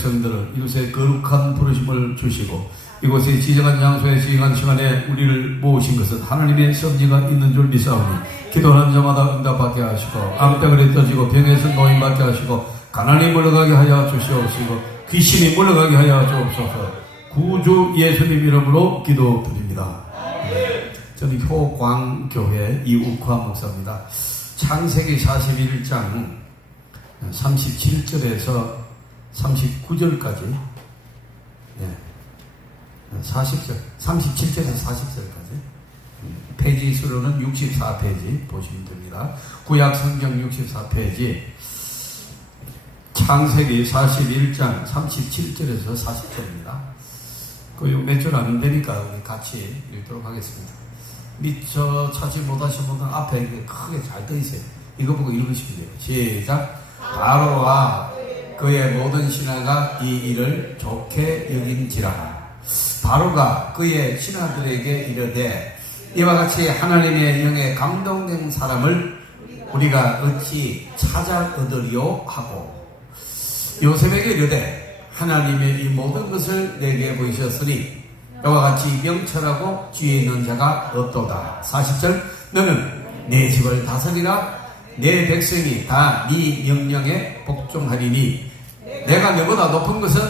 백성들은 이곳에 거룩한 부르심을 주시고 이곳에 지정한 장소에 지정한 시간에 우리를 모으신 것은 하나님의 섭리가 있는 줄 믿사오니 기도하는 자마다 응답받게 하시고 암벽을 떠지고 병에서 노인받게 하시고 가난이 물러가게 하여 주시옵시고 귀신이 물러가게 하여 주옵소서. 구주 예수님 이름으로 기도드립니다. 저는 효광교회 이욱화 목사입니다. 창세기 41장 37절에서 39절까지 40절, 37절에서 40절까지 페이지 수로는 64페이지 보시면 됩니다. 구약 성경 64페이지 창세기 41장 37절에서 40절입니다. 그 몇 줄 안 되니까 우리 같이 읽도록 하겠습니다. 미처 찾지 못하신 분은 앞에 크게 잘 떠 있어요. 이거 보고 읽으시면 돼요. 시작. 바로와 그의 모든 신하가 이 일을 좋게 여긴지라. 바로가 그의 신하들에게 이르되 이와 같이 하나님의 영에 감동된 사람을 우리가 어찌 찾아 얻으리요 하고 요셉에게 이르되 하나님의 이 모든 것을 내게 보이셨으니 이와 같이 명철하고 지혜 있는 자가 없도다. 40절. 너는 내 집을 다스리라. 내 백성이 다 네 명령에 복종하리니 내가 너보다 높은 것은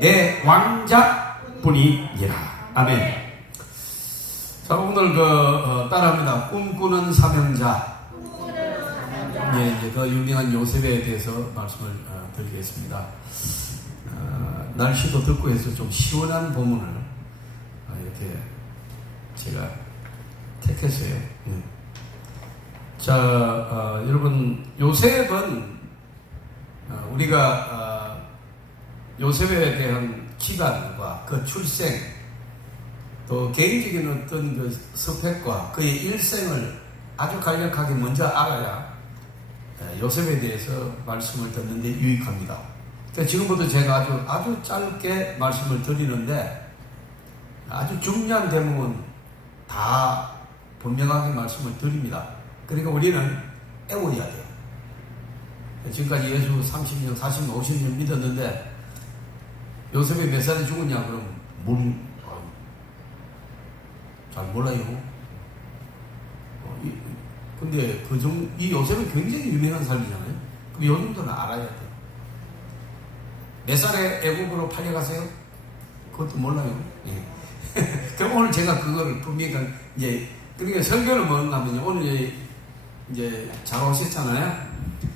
내 왕자뿐이니라. 아멘. 자, 오늘 따라합니다. 꿈꾸는 사명자. 이제 더 유명한 요셉에 대해서 말씀을 드리겠습니다. 날씨도 덥고 해서 좀 시원한 본문을 이렇게 제가 택했어요. 자, 여러분, 요셉은 우리가 요셉에 대한 기간과 그 출생, 또 개인적인 어떤 그 스펙과 그의 일생을 아주 간략하게 먼저 알아야 요셉에 대해서 말씀을 듣는데 유익합니다. 그러니까 지금부터 제가 아주 짧게 말씀을 드리는데 아주 중요한 대목은 다 분명하게 말씀을 드립니다. 그러니까 우리는 애워야 돼요. 지금까지 예수 30년, 40년, 50년 믿었는데 요셉이 몇 살에 죽었냐 그럼 잘 몰라요. 근데 이 요셉은 굉장히 유명한 사람이잖아요. 그럼 요 정도는 알아야 돼요. 몇 살에 애국으로 팔려가세요? 그것도 몰라요. 예. 그럼 오늘 제가 그거를 분명히 그러니까 설교를 뭔가 하면요. 오늘 이제 잘 오셨잖아요.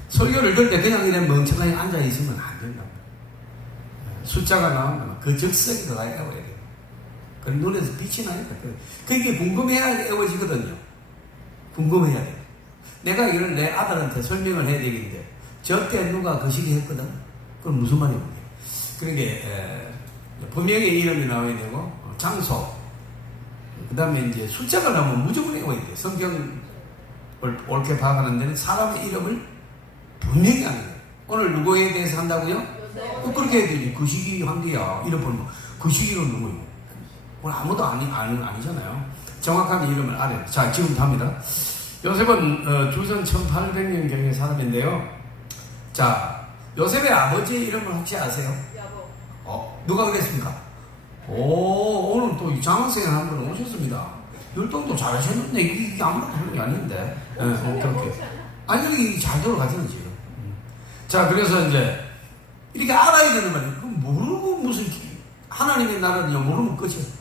설교를 들 때 그냥 이렇게 멍청하게 앉아 있으면 안 된다고. 숫자가 나오면 그 적성이 들어가야 돼요. 그럼 눈에서 빛이 나니까. 그게 궁금해야 애워지거든요. 궁금해야 돼. 내가 이걸 내 아들한테 설명을 해야 되겠는데, 저때 누가 그 시기 했거든? 그건 무슨 말이에요? 그러니까, 분명히 이름이 나와야 되고, 장소, 그 다음에 이제 숫자가 나오면 무조건 외워야 돼. 성경을 옳게 파악하는 데는 사람의 이름을 분명히 하는 거예요. 오늘 누구에 대해서 한다고요? 그렇게 해야 되지. 그 시기 한 게야. 이름 보면, 그 시기가 누구예요? 오늘 아무도 아니잖아요. 정확한 이름을 알아야 돼. 자, 지금 답니다. 요셉은 주전 1800년경의 사람인데요. 자, 요셉의 아버지의 이름을 혹시 아세요? 누가 그랬습니까? 오늘 또 장학생 한 분 오셨습니다. 율동도 잘하셨는데 이게 아무렇게 하는 게 아닌데. 그렇게. 아니, 이게 잘 돌아가잖아요, 지금. 자, 그래서 이제 이렇게 알아야 되는 말이에요. 모르고 무슨 하나님의 나라는요, 모르면 끝이에요.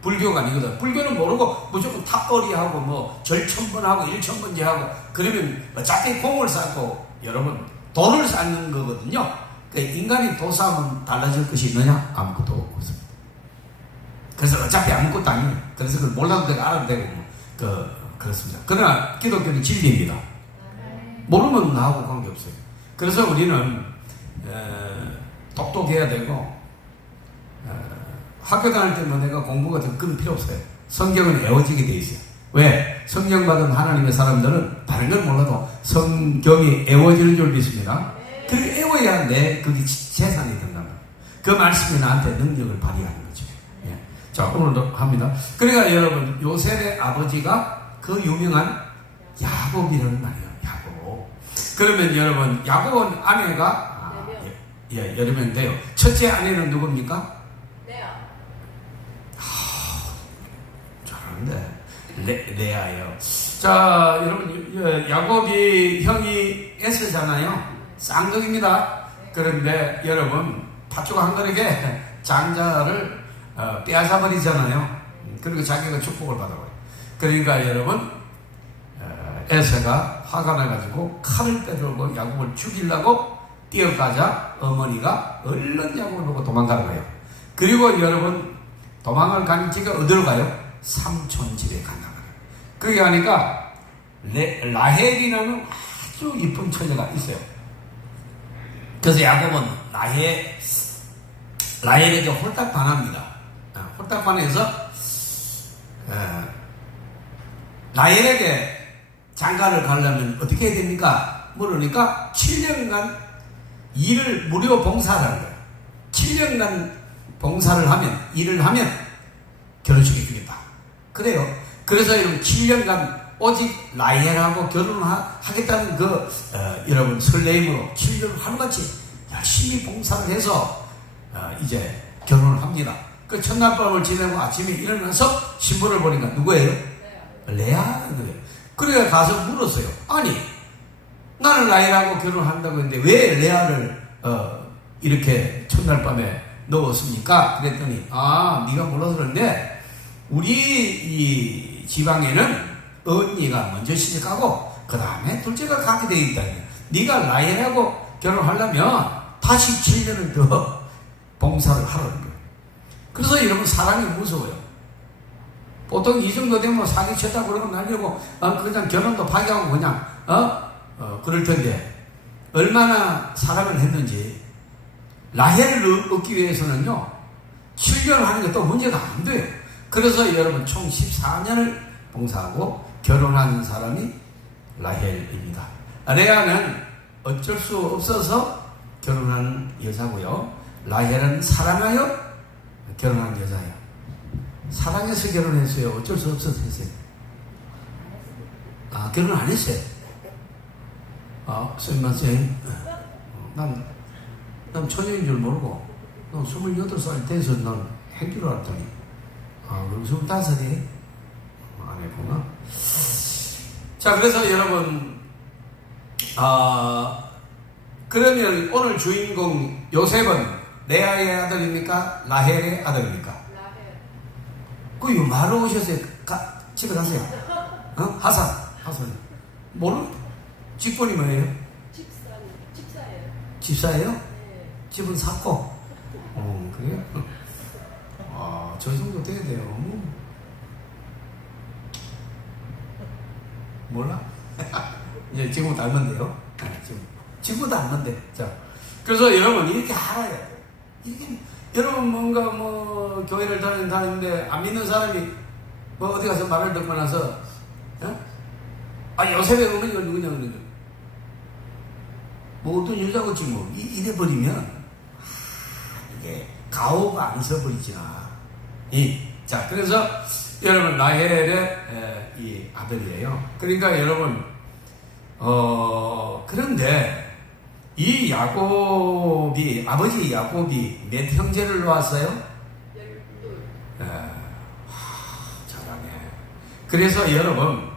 불교가 아니거든. 불교는 모르고 무조건 탑거리하고 뭐 절천번하고 일천번제하고 그러면 어차피 공을 쌓고 여러분 돈을 쌓는 거거든요. 그러니까 인간이 돈 쌓으면 달라질 것이 있느냐? 아무것도 없습니다. 그래서 어차피 아무것도 아니에요. 그래서 그걸 몰라도 되고 알아도 되고 그렇습니다. 그러나 기독교는 진리입니다. 모르면 나하고 관계없어요. 그래서 우리는 똑똑해야 되고 학교 다닐 때만 내가 공부가 더 큰 필요 없어요. 성경은 애워지게 돼 있어요. 왜? 성경 받은 하나님의 사람들은 다른 걸 몰라도 성경이 애워지는 줄 믿습니다. 그렇게 애워야 그게 재산이 된다. 그 말씀이 나한테 능력을 발휘하는 거죠. 예. 자, 오늘도 합니다. 그러니까 여러분, 요셉의 아버지가 그 유명한 야곱이라는 말이에요. 야곱. 그러면 여러분, 야곱은 아내가 예, 여러분 돼요. 첫째 아내는 누굽니까? 레아. 잘하는데. 레아예요. 자, 여러분, 야곱이 형이 에서잖아요. 쌍둥이입니다. 그런데 여러분, 팥죽 한 그릇에 장자를 빼앗아 버리잖아요. 그리고 자기가 축복을 받아버려요. 그러니까 여러분, 에서가 화가 나가지고 칼을 빼들고 야곱을 죽이려고 뛰어가자 어머니가 얼른 야곱을 보고 도망가는 거예요. 그리고 여러분, 도망을 간 지가 어디로 가요? 삼촌 집에 간다 말이에요. 거기 가니까 라헬이라는 아주 이쁜 처녀가 있어요. 그래서 야곱은 라헬에게 홀딱 반합니다. 홀딱 반해서 라헬에게 장가를 가려면 어떻게 해야 됩니까? 물으니까 7년간 일을 무료 봉사를 하는 거예요. 7년간 봉사를 하면, 일을 하면 결혼식해 주겠다. 그래요. 그래서 여러분 7년간 오직 라헬하고 결혼을 하겠다는 여러분 설레임으로 7년 하루같이 열심히 봉사를 해서 이제 결혼을 합니다. 그 첫날 밤을 지내고 아침에 일어나서 신부를 보니까 누구예요? 레아는 거예요. 그래서 가서 물었어요. 아니, 나는 라헬하고 결혼한다고 했는데 왜 레아를 이렇게 첫날 밤에 넣었습니까? 그랬더니 네가 몰라서 그런데 우리 이 지방에는 언니가 먼저 시집가고 그 다음에 둘째가 가게 되어 있다. 네가 라헬하고 결혼하려면 다시 7년을 더 봉사를 하라는 거예요. 그래서 여러분 사랑이 무서워요. 보통 이 정도 되면 사기쳤다 그러고 날리고 그냥 결혼도 파기하고 그냥 그럴 텐데 얼마나 사랑을 했는지. 라헬을 얻기 위해서는요 7년 하는 게 또 문제가 안 돼요. 그래서 여러분 총 14년을 봉사하고 결혼한 사람이 라헬입니다. 레아는 어쩔 수 없어서 결혼한 여자고요. 라헬은 사랑하여 결혼한 여자예요. 사랑해서 결혼했어요? 어쩔 수 없어서 했어요? 결혼 안 했어요? 선생님, 난 처녀인 줄 모르고, 난 28살 돼서 난 한 줄 알았더니, 그럼 25살이에요? 안 했구나. 자, 그래서 여러분, 그러면 오늘 주인공 요셉은 레아의 아들입니까? 라헬의 아들입니까? 라헬. 그 말로 오셨어요. 집에 가세요. 하산. 모르? 직분이 뭐예요? 집사예요. 집사예요? 네. 집은 샀고. 그래요? 저 정도 돼야 돼요. 몰라? 이제 지금 닮은데요? 지금도 닮은데. 자, 그래서 여러분 이렇게 알아야 돼요. 이게 여러분 뭔가 교회를 다니는데 안 믿는 사람이 어디 가서 말을 듣고 나서 요셉의 어머니가 누구냐 그러냐. 어떤 여자겠지 이래버리면 이게 가오가 안 서버리지나. 자, 그래서 여러분 라헬의 이 아들이에요. 그러니까 여러분 그런데 이 야곱이 아버지 야곱이 몇 형제를 놓았어요? 12. 잘하네. 그래서 여러분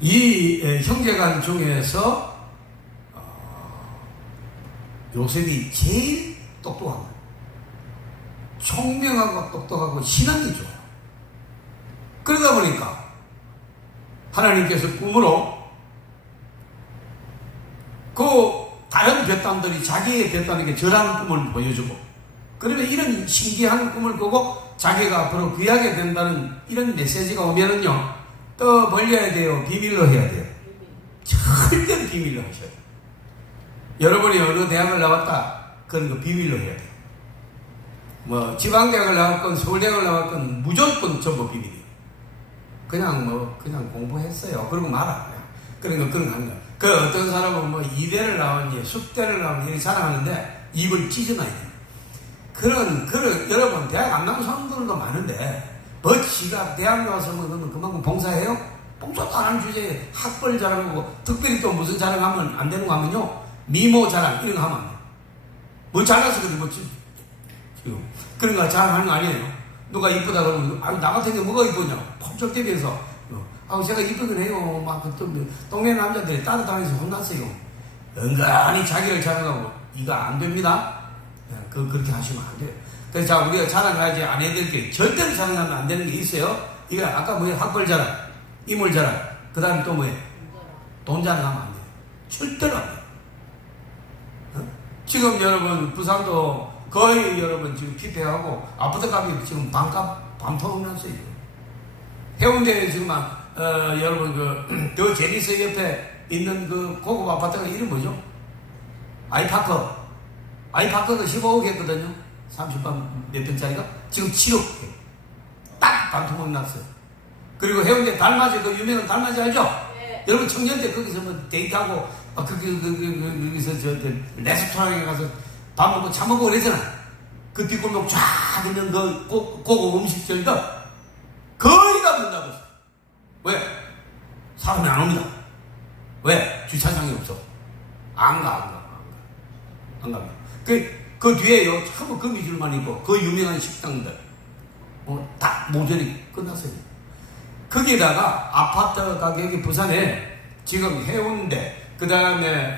이 형제간 중에서 요셉이 제일 똑똑한 거예요. 총명하고 똑똑하고 신앙이 좋아요. 그러다 보니까 하나님께서 꿈으로 그 다른 벳단들이 자기의 벳단에게 절하는 꿈을 보여주고, 그러면 이런 신기한 꿈을 꾸고 자기가 앞으로 귀하게 된다는 이런 메시지가 오면은요 또 벌려야 돼요? 비밀로 해야 돼요? 절대로 비밀로 하셔야 돼요. 여러분이 어느 대학을 나왔다 그런 거 비밀로 해야 돼요. 지방대학을 나왔건 서울대학을 나왔건 무조건 전부 비밀이에요. 그냥 공부했어요. 그러고 말아. 그런 거 하는 거야. 그 어떤 사람은 이대를 나왔니, 숙대를 나왔니, 이렇게 자랑하는데 입을 찢어놔야 돼요. 여러분, 대학 안 나온 사람들도 많은데, 지가 대학 나와서 그만큼 봉사해요? 봉사도 안 하는 주제에 학벌 자랑하고, 특별히 또 무슨 자랑하면 안 되는 거 하면요, 미모 자랑, 이런 거 하면 안 돼요. 뭐 잘나서 그래, 뭐, 지금. 그런 거 잘하는 거 아니에요. 누가 이쁘다 그러면, 아유, 나 같은 게 뭐가 이쁘냐. 펄쩍 대면서, 제가 이쁘긴 해요. 막, 또, 동네 남자들이 따라다니면서 혼났어요. 은근히 자기를 자랑하고, 이거 안 됩니다. 그렇게 하시면 안 돼요. 그래서 자, 우리가 자랑하지 안 해야 될 게, 절대로 자랑하면 안 되는 게 있어요. 이거 아까 뭐예요? 학벌 자랑, 인물 자랑, 그 다음에 또 뭐예요? 돈 자랑하면 안 돼요. 절대로 안 돼요. 지금 여러분, 부산도 거의 여러분 지금 피폐하고, 아파트 값이 지금 반값, 반토막 났어요. 해운대에 지금 여러분, 더 제니스 옆에 있는 그 고급 아파트가 이름 뭐죠? 아이파크. 아이파크가 15억 했거든요. 30만 몇 평짜리가. 지금 7억. 딱 반토막 났어요. 그리고 해운대 달맞이, 그 유명한 달맞이 알죠? 네. 여러분 청년 때 거기서 뭐 데이트하고, 거기서 레스토랑에 가서 밥 먹고 차 먹고 그러잖아. 그 뒷골목 쫙 있는 그 고급 음식점도 거의 다 문 닫았어. 왜? 사람이 안 옵니다. 왜? 주차장이 없어. 안 가. 그 뒤에요, 전부 거미줄만 있고, 그 유명한 식당들, 다 모조리 끝났어요. 거기다가 아파트 가격이 부산에 지금 해운대, 그 다음에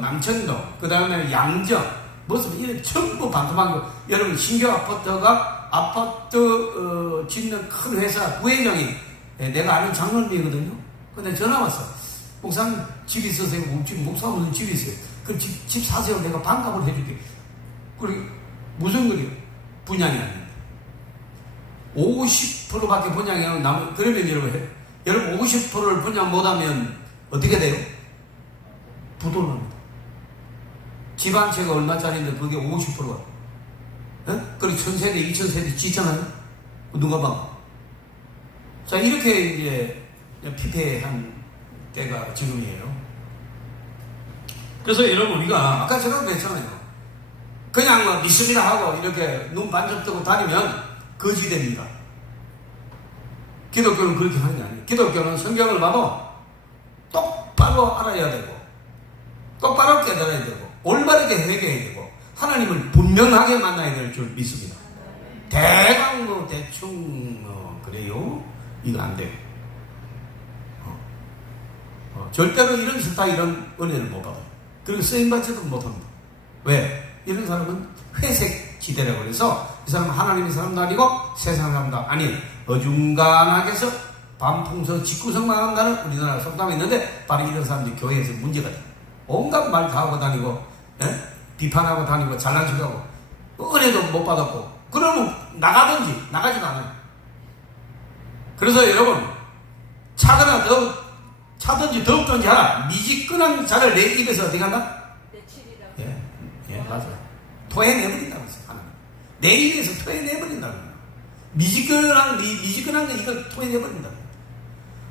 남천동, 그 다음에 양정, 무슨 이런 전부 반토막이고, 여러분 신규 아파트가 아파트 짓는 큰 회사 부회장이 내가 아는 장로님이거든요. 근데 전화 왔어. 목사님 집 있으세요? 목사님 무슨 집이 있어요? 그 집 사세요. 내가 반값을 해줄게. 그리고 무슨 거리요? 분양이 아닙니다. 50%밖에 분양이 안 나면, 그러면 여러분 50%를 분양 못하면 어떻게 돼요? 부도납니다. 집 한 채가 얼마짜리인데 그게 50%가. 그리고 1000세대, 2000세대 짓잖아요? 누가 봐. 자, 이렇게 이제 피폐한 때가 지금이에요. 그래서 여러분, 우리가 아까 제가 그랬잖아요. 그냥 뭐 믿습니다 하고 이렇게 눈 반점 뜨고 다니면 거지 됩니다. 기독교는 그렇게 하는 게 아니에요. 기독교는 성경을 봐도 똑바로 알아야 되고, 똑바로 깨달아야 되고, 올바르게 회개해야 되고, 하나님을 분명하게 만나야 될 줄 믿습니다. 대강 대충 그래요? 이거 안 돼요. 절대로 이런 스타일은 은혜를 못 받아요. 그리고 쓰임받지도 못합니다. 왜? 이런 사람은 회색 지대라고 그래서 이 사람은 하나님의 사람도 아니고 세상 사람도 아닌 어중간하게 해서 반풍서 직구성만 한다는 우리나라 속담이 있는데, 바로 이런 사람들이 교회에서 문제가 돼요. 온갖 말 다 하고 다니고, 비판하고 다니고, 잘난 척하고, 은혜도 못 받았고, 그러면 나가지도 않아요. 그래서 여러분, 차든지 더욱든지 하라. 미지근한 자를 내 입에서 어디 간다? 내칠이라고. 예, 맞아요. 토해내버린다고 했어요, 하나님. 내 입에서 토해내버린다고 해요. 미지근한 거 이걸 토해내버린다고 해요.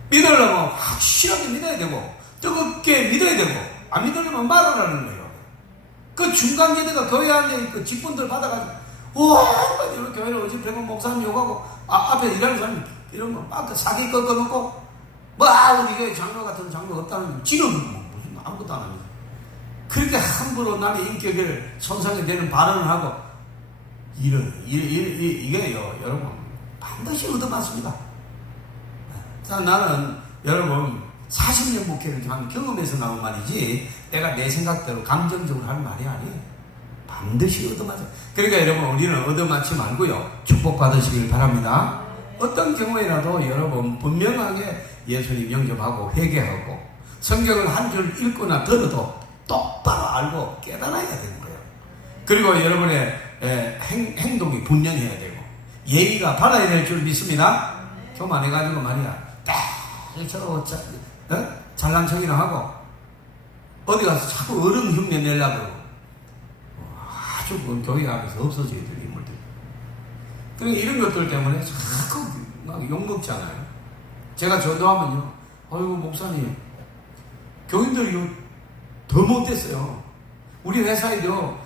믿으려면 확실하게 믿어야 되고, 뜨겁게 믿어야 되고, 안 믿으려면 말하라는 거예요. 그 중간계대가 교회 안에 그 직분들 받아가지고, 우와, 이런 교회를 어집하고 목사님 욕하고, 앞에 일하는 사람이 이러면 막 사기 꺾어놓고, 우리 교회 장로 같은 장로 없다는 지는 무슨 아무것도 안 합니다. 그렇게 함부로 남의 인격을 손상이 되는 발언을 하고, 이게요, 여러분, 반드시 얻어맞습니다. 자, 나는, 여러분, 40년 목회를 한 경험에서 나온 말이지, 내가 내 생각대로 감정적으로 할 말이 아니에요. 반드시 얻어맞아요. 그러니까 여러분, 우리는 얻어맞지 말고요, 축복받으시길 바랍니다. 어떤 경우에라도 여러분, 분명하게 예수님 영접하고 회개하고, 성경을 한 줄 읽거나 들어도 똑바로 알고 깨달아야 되는 거예요. 그리고 여러분의 행동이 분명해야 되고, 예의가 바라야 될 줄 믿습니다. 교만해가지고 말이야, 저러 잘난 척이나 하고, 어디 가서 자꾸 어른 흉내 내려고 아주 교회 앞에서 없어져야 될 인물들. 그러니까 이런 것들 때문에 자꾸 막 욕먹잖아요. 제가 전도하면요, 아이고 목사님, 교인들이 더 못됐어요. 우리 회사에도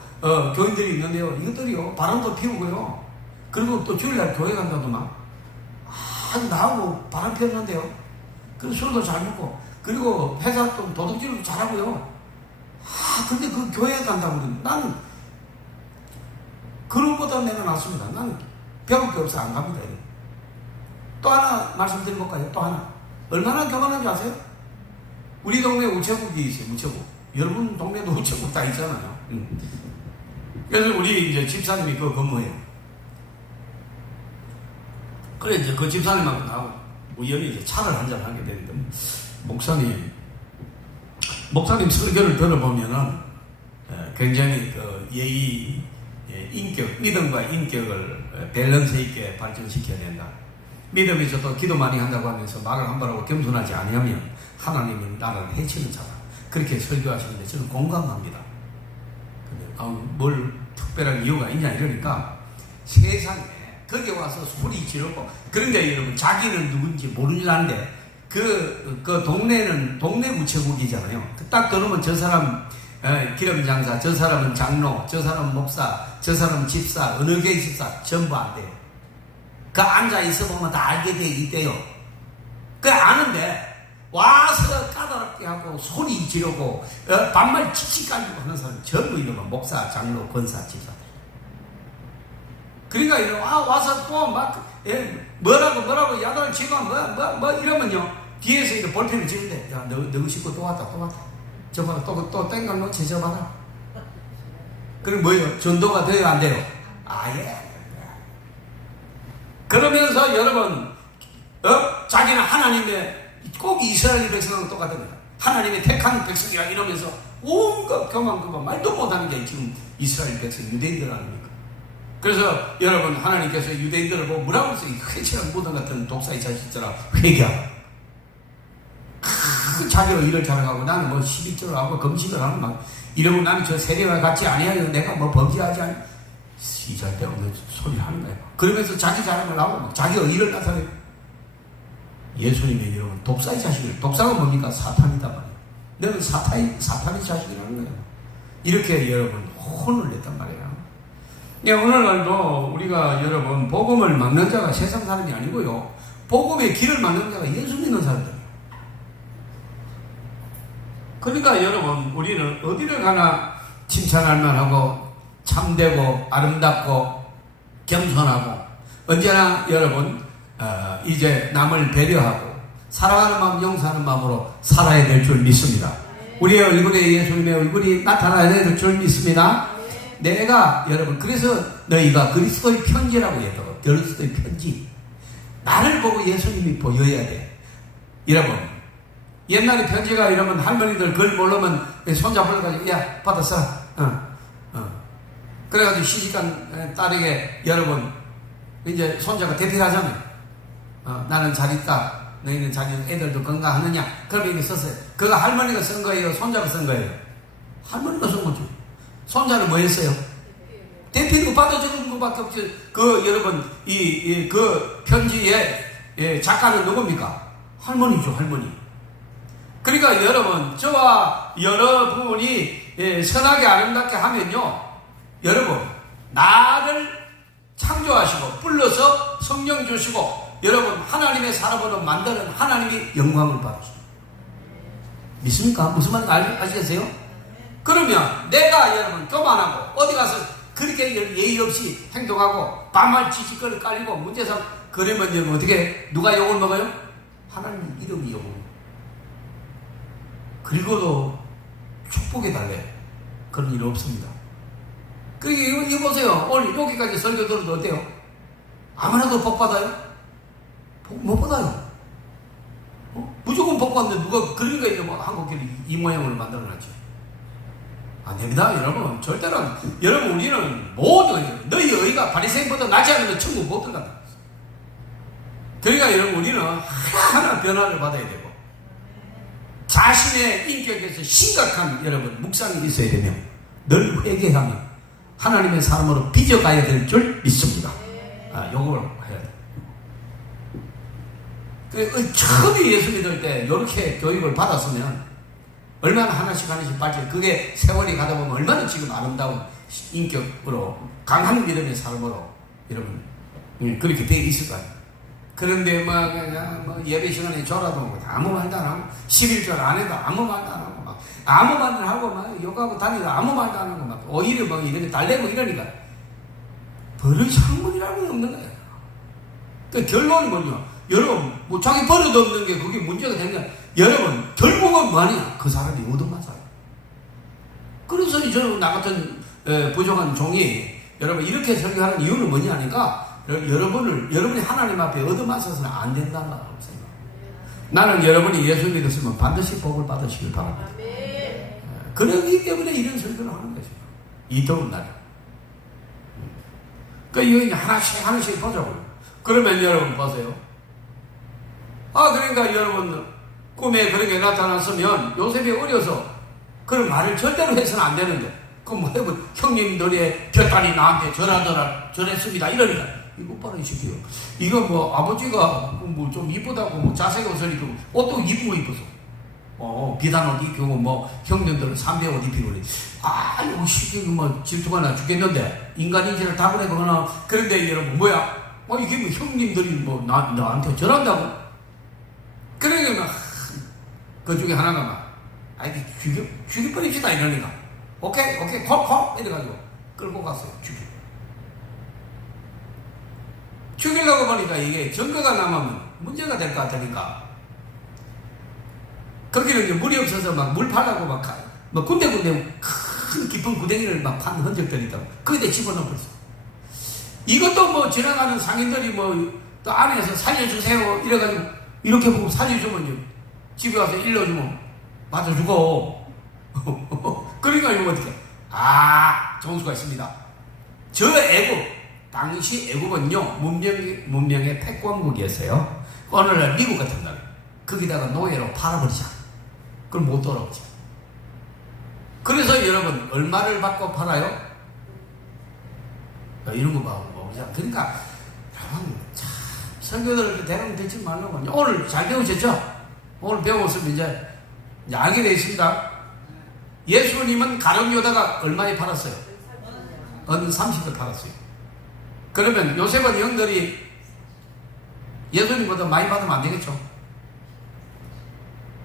교인들이 있는데요, 이것들이요 바람도 피우고요, 그리고 또 주일날 교회 간다더만 나하고 바람 피웠는데요, 그리고 술도 잘 먹고, 그리고 회사 또 도둑질도 잘하고요. 근데 그 교회 간다고 그러는데, 나는 그룹보다 내가 낫습니다. 나는 배울 게 없어 안 갑니다. 또 하나 말씀드려볼까요? 또 하나. 얼마나 교만한지 아세요? 우리 동네에 우체국이 있어요. 우체국. 여러분 동네도 우체국 다 있잖아요. 그래서 우리 이제 집사님이 그거 근무해요. 그래 이제 그 집사님하고 나하고 우연히 이제 차를 한잔 하게 되는데 목사님 설교를 들어보면은 굉장히 그 예의, 인격, 믿음과 인격을 밸런스 있게 발전시켜야 된다. 믿음이 저도 기도 많이 한다고 하면서 말을 함부로 하고 겸손하지 아니하면 하나님이 나를 해치는 자다. 그렇게 설교하시는데 저는 공감합니다. 근데 뭘 특별한 이유가 있냐 이러니까 세상에 거기 와서 소리 지르고 그런데 여러분 자기는 누군지 모르는 줄 아는데 그 동네는 동네 우체국이잖아요. 딱 들으면 저 사람 기름 장사, 저 사람은 장로, 저 사람은 목사, 저 사람은 집사, 어느 개 집사 전부 안 돼요. 그 앉아 있어 보면 다 알게 돼 있대요. 그 아는데 와서 까다롭게 하고 소리 지르고 반말 칙칙 깔고 하는 사람 전부 이러면 목사, 장로, 권사, 집사. 그러니까 이러 와서 또 막 뭐라고 야단을 치고 뭐 이러면요 뒤에서 이렇게 볼펜을 치는데 야 너 식구 또 왔다 저봐라 또 땡강 놓치 저봐라. 그럼 뭐예요? 전도가 돼요 안 돼요? 아예. 그러면서 여러분 자기는 하나님의 꼭 이스라엘 백성하고 똑같은 거야. 하나님의 택한 백성이라 이러면서 온갖 교만그만 말도 못하는 게 지금 이스라엘 백성 유대인들 아닙니까? 그래서 여러분 하나님께서 유대인들을 보고 뭐라고 했어요? 회칠한 무덤 같은 독사의 자식들아 회개하라. 자기가 일을 잘하고 나는 뭐 11조를 하고 금식을 하고 막 이러면 나는 저 세례와 같이 아니하여 내가 뭐 범죄하지 않 시절 때 없는 소리 하는 거예요. 그러면서 자기 자랑을 하고 막 자기가 일을 나타내요. 예수님의 이름은 독사의 자식이에요. 독사가 뭡니까? 사탄이다 말이에요. 너는 사탄의 자식이라는 거예요. 이렇게 여러분 혼을 냈단 말이에요. 예, 오늘날도 우리가 여러분 복음을 막는 자가 세상 사람이 아니고요. 복음의 길을 막는 자가 예수 믿는 사람들이에요. 그러니까 여러분 우리는 어디를 가나 칭찬할 만하고 참되고 아름답고 겸손하고 언제나 여러분 이제 남을 배려하고 사랑하는 마음 용서하는 마음으로 살아야 될 줄 믿습니다. 우리의 얼굴에 예수님의 얼굴이 나타나야 될 줄 믿습니다. 내가 여러분 그래서 너희가 그리스도의 편지라고 했다고. 그리스도의 편지. 나를 보고 예수님이 보여야 돼. 여러분 옛날에 편지가 이러면 할머니들 글 모르면 손잡아가지고 야 받았어. 그래가지고 시집간 딸에게 여러분 이제 손자가 대필하잖아요. 나는 잘 있다. 너희는 자기 애들도 건강하느냐. 그럼 이렇게 썼어요. 그거 할머니가 쓴 거예요? 손자가 쓴 거예요? 할머니가 쓴 거죠. 손자는 뭐 했어요? 대필로 받아주는 것밖에 없죠. 그 여러분 그 편지의 작가는 누굽니까? 할머니죠. 할머니. 그러니까 여러분 저와 여러분이 선하게 아름답게 하면요 여러분 나를 창조하시고 불러서 성령 주시고 여러분 하나님의 사람으로 만드는 하나님이 영광을 받으십니다. 믿습니까? 무슨 말인지 아시겠어요? 그러면 내가 여러분 교만하고 어디 가서 그렇게 예의 없이 행동하고 반말 지지거리 깔리고 문제상 그러면 여러분 어떻게 누가 욕을 먹어요? 하나님 이름이 욕을 먹어요. 그리고도 축복해달래. 그런 일 없습니다. 그러니까 이거 보세요. 오늘 여기까지 설교 들어도 어때요? 아무나도 복 받아요? 복 못 받아요. 무조건 복 받는데 누가 그러니까 이제 뭐 한국교회 이 모양으로 만들어놨죠. 안 됩니다, 여러분. 절대로 여러분 우리는 모든 너희 의가 바리새인보다 낫지 않으면 천국 못 들어간다. 그러니까 여러분 우리는 하나하나 변화를 받아야 되고 자신의 인격에서 심각한 여러분 묵상이 있어야 되며 늘 회개하며 하나님의 사람으로 빚어가야 될 줄 믿습니다. 요걸 해야 돼. 처음에 예수 믿을 때 이렇게 교육을 받았으면 얼마나 하나씩 발전. 그게 세월이 가다 보면 얼마나 지금 아름다운 인격으로 강한 믿음의 삶으로 여러분 그렇게 되어 있을까요? 그런데 뭐 예배 시간에 졸아도 아무 말도 안 하고 11절 안 해도 아무 말도 안 하고 막 아무 말도 하고 막 욕하고 다니도 아무 말도 안 하고 막 오히려 막 이렇게 달래고 이러니까 버릇이 학문이라는 게 없는 거예요. 그 결론이 뭐냐? 여러분, 뭐 자기 버릇 없는 게 그게 문제가 되냐? 여러분, 결국은 뭐냐? 그 사람이 얻어맞아요. 그래서 저는 나 같은 부족한 종이 여러분 이렇게 설교하는 이유는 뭐냐 하니까 여러분이 하나님 앞에 얻어맞아서는 안 된다는 생각. 나는 여러분이 예수 믿었으면 반드시 복을 받으시길 바랍니다. 그러기 때문에 이런 설교를 하는 거죠. 이 더운 날에. 그러니까 이거 하나씩 보자고요. 그러면 여러분 보세요. 그러니까 여러분 꿈에 그런 게 나타났으면 요셉이 어려서 그런 말을 절대로 해서는 안 되는데 그럼 형님들의 곁다리 나한테 전했습니다 이러니까 이거 봐라 이 새끼요. 이거 뭐 아버지가 뭐 좀 이쁘다고 뭐 자세히 옷을 입고 옷도 이쁘고 입어서 비단 옷 입고 뭐 형님들은 삼배 옷 입히고 이거 새끼 뭐 질투가 나 죽겠는데 인간인지를 다그래 그러나 그런데 여러분 뭐야? 이게 뭐 형님들이 뭐 나한테 전한다고? 그러니까 그 중에 하나가 막 이게 죽여버립시다 이러니까 오케이 콜 이래가지고 끌고 갔어요. 죽이려고 보니까 이게 증거가 남으면 문제가 될 것 같으니까 거기는 이제 물이 없어서 막 물 팔라고 막 군데군데 큰 깊은 구덩이를 막 판 흔적들이 있다고 거기다 집어넣어버렸어. 이것도 뭐 지나가는 상인들이 뭐 또 안에서 살려주세요 이래가지고 이렇게 보고 살려주면 이제 집에 와서 일러주면 맞아주고 그러니까 이거 어떻게 좋은 수가 있습니다. 저 애굽 당시 애굽은요 문명의 패권국이었어요. 오늘날 미국 같은 날 거기다가 노예로 팔아버리자. 그럼 못 돌아오지. 그래서 여러분 얼마를 받고 팔아요? 이런 거 봐보자. 그러니까 여러분 참 설교들 대강 듣지 말라고. 오늘 잘 배우셨죠? 오늘 배웠으면 이제 알게 되어 있습니다. 예수님은 가룟 유다가 얼마에 팔았어요? 은 30을 팔았어요. 그러면 요셉은 형들이 예수님보다 많이 받으면 안 되겠죠?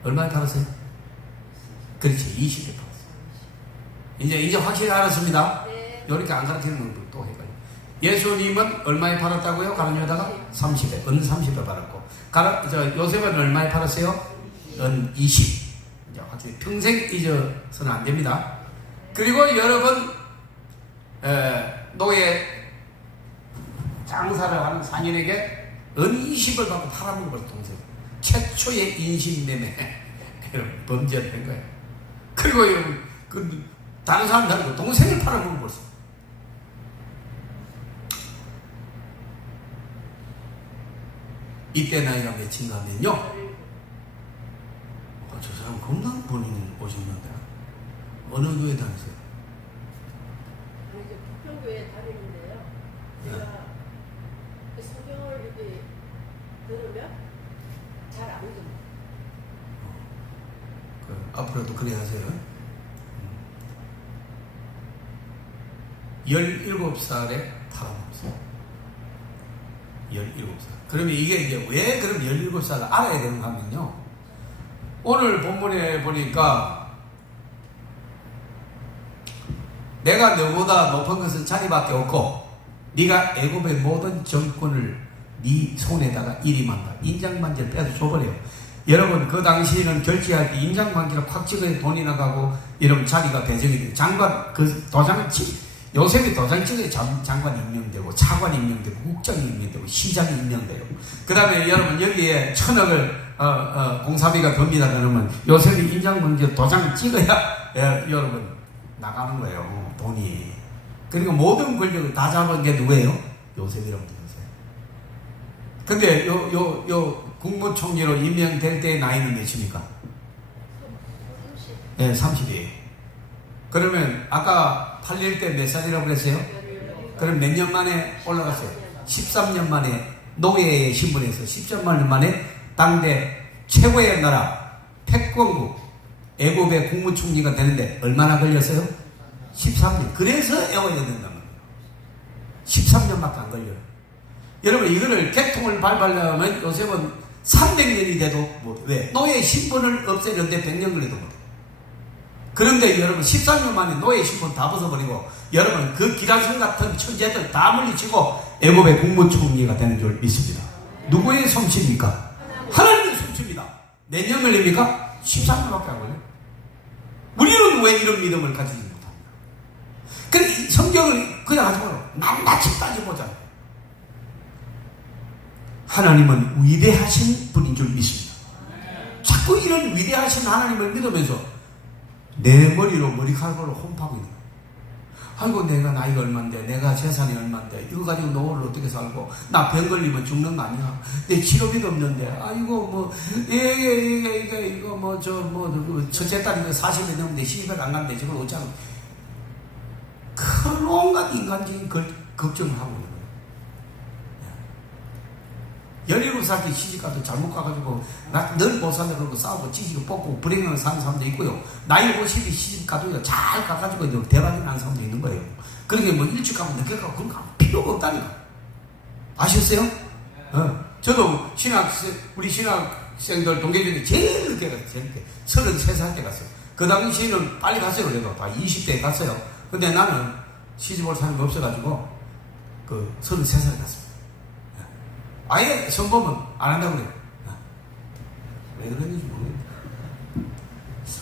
얼마에 팔았어요? 그렇지, 20에 팔았어요. 이제 확실히 알았습니다. 이렇게 안 가르치는 건 또 해봐요. 예수님은 얼마에 팔았다고요? 가룟 유다가 30에, 은 30에 팔았고, 요셉은 얼마에 팔았어요? 은 20. 이제 확실히 평생 잊어서는 안 됩니다. 그리고 여러분, 노예 장사를 하는 상인에게 은 20을 받고 팔아먹은 걸 동생. 최초의 인신매매 범죄를 한 거예요. 그리고 여러분, 다른 사람들하고 동생을 팔아먹은 걸. 이때 나이가 몇인가 하면요. 저 사람 건강 본인 오셨는데 어느 교회 다니세요? 이제 부평교회 다니는데요. 제가 성경을 이렇게 들으면 잘 안 믿어요. 앞으로도 그래 하세요. 17살에 팔아먹었어요. 17살. 그러면 이게 이제 왜 그럼 17살을 알아야 되는가 하면요. 오늘 본문에 보니까 내가 너보다 높은 것은 자리밖에 없고 네가 애굽의 모든 정권을 네 손에다가 일임한다. 인장반지를 빼서 줘버려요. 여러분 그 당시에는 결제할 때 인장반지를 콱 찍어야 돈이 나가고 이러면 자리가 배정이 돼요. 장관 그 도장을 요셉이 도장 찍어야 장관이 임명되고 차관이 임명되고 국장이 임명되고 시장이 임명되고 그 다음에 여러분 여기에 1,000억을 공사비가 듭니다. 그러면 요셉이 인장반지 도장을 찍어야 여러분 나가는 거예요. 돈이. 그러니까 모든 권력을 다 잡은 게 누구예요? 요셉이라고 들으세요. 근데 요 국무총리로 임명될 때의 나이는 몇입니까? 30. 네, 30이에요. 그러면 아까 팔릴 때 몇 살이라고 그랬어요? 그럼 몇 년 만에 올라갔어요? 13년 만에 노예의 신분에서 13년 만에 당대 최고의 나라 패권국 애굽의 국무총리가 되는데 얼마나 걸렸어요? 13년. 그래서 애워야 된다는 거예요. 13년밖에 안 걸려요. 여러분 이거를 개통을 밟으려면 요셉은 300년이 돼도 못. 왜? 노예 신분을 없애는데 100년 걸려도 못해. 그런데 여러분 13년 만에 노예 신분 다 벗어버리고 여러분 그 기란성 같은 천재들 다 물리치고 애굽의 국무총리가 되는 줄 믿습니다. 누구의 솜씨입니까? 하나님의 솜씨입니다. 몇 년 걸립니까? 13년밖에 안 걸려요. 우리는 왜 이런 믿음을 가지지 못합니까? 그래 성경을 그냥 하지 말고 낱낱이 따져보자. 하나님은 위대하신 분인 줄 믿습니다. 자꾸 이런 위대하신 하나님을 믿으면서 내 머리로 머리카락으로 홈파고 있는 거예요. 아이고 내가 나이가 얼만데 내가 재산이 얼만데 이거 가지고 노후를 어떻게 살고 나 병 걸리면 죽는 거 아니야. 내 치료비도 없는데 아이고 뭐 이거 뭐 첫째 딸이 40이 넘는데 시집을 안 갔는데 저걸 어쩌고 큰 온갖 인간적인 걱정을 하고 있는 거예요. 열일곱 살때 시집가도 잘못 가가지고 늘 못 산다 그러고 싸우고 찌지고 뽑고 불행을 사는 사람도 있고요. 나이 50이 시집가도 잘 가가지고 대박이 나는 사람도 있는 거예요. 그러니까 뭐 일찍 가고 늦게 가고 그런 거 필요가 없다니까. 아셨어요? 저도 우리 신학생들 동계 중에 제일 늦게 갔어요. 제일 늦게 33살 때 갔어요. 그 당시에는 빨리 갔어요. 그래도 다 20대에 갔어요. 근데 나는 시집올 사람이 없어가지고 그 33살에 갔습니다. 아예 선범은 안 한다고 그래요. 왜 그랬는지 모르겠네.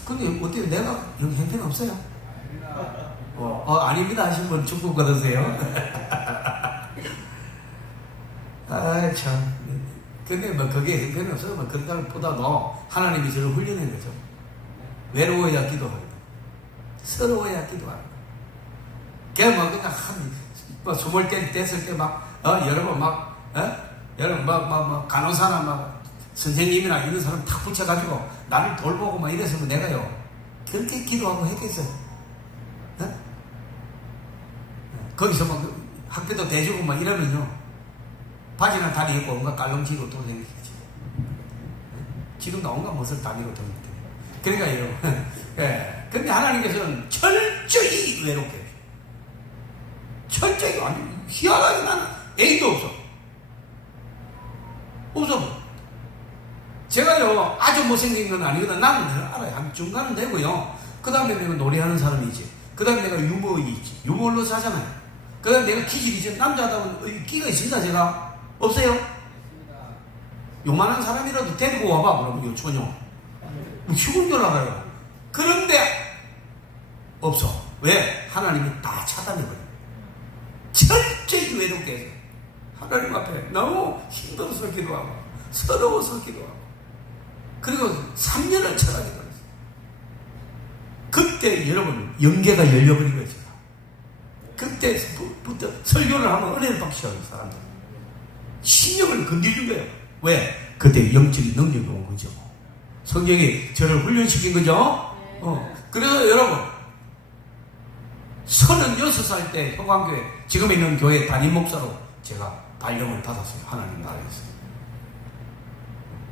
근데 어때요? 내가 여기 형편이 없어요? 아닙니다 하신 분 축복 받으세요. 아, 참. 근데 뭐 그게 형편이 없어서 뭐 그런 것보다도 하나님이 저를 훈련한 거죠. 외로워야 기도하고, 서러워야 기도하고. 그냥 뭐 그냥 뭐 20대 됐을 때 여러분 간호사나 선생님이나 이런 사람 탁 붙여가지고 나를 돌보고 막 이랬으면 내가요 그렇게 기도하고 했겠어요. 거기서 막 학교도 대주고 막 이러면요 바지나 다리 입고 온갖 깔롱지고 돌아다니겠지. 지금도 온갖 못을 다니고 다니는데 그러니까 여러분 예. 근데 하나님께서는 철저히 외롭게 해요. 철저히 아니 희한하게 나는 애도 없어. 제가요 아주 못생긴 건 아니거든. 나는 알아요. 한 중간은 되고요. 그 다음에 내가 노래하는 사람이지. 그 다음에 내가 유머이지. 유머로 사잖아요. 그 다음에 내가 기질이지. 남자다운 끼가 있습니다. 제가 없어요. 요만한 사람이라도 데리고 와봐. 그러면 요 처녀 죽은 줄 알아요. 그런데 없어. 왜? 하나님이 다 차단해버려요. 철저히 외롭게 해서 하나님 앞에 너무 힘들어서 기도하고 서러워서 기도하고 그리고 3년을 철학에 걸렸어요. 그때 여러분 영계가 열려버린 거죠. 그때부터 설교를 하면 은혜를 받기 시작해요. 사람들 신령을 건드린 거예요. 왜? 그때 영적인 능력이 온 거죠. 성경이 저를 훈련시킨 거죠. 그래서 여러분 36살 때 효광교회 지금 있는 교회 담임 목사로 제가 발령을 받았어요. 하나님 나라에서.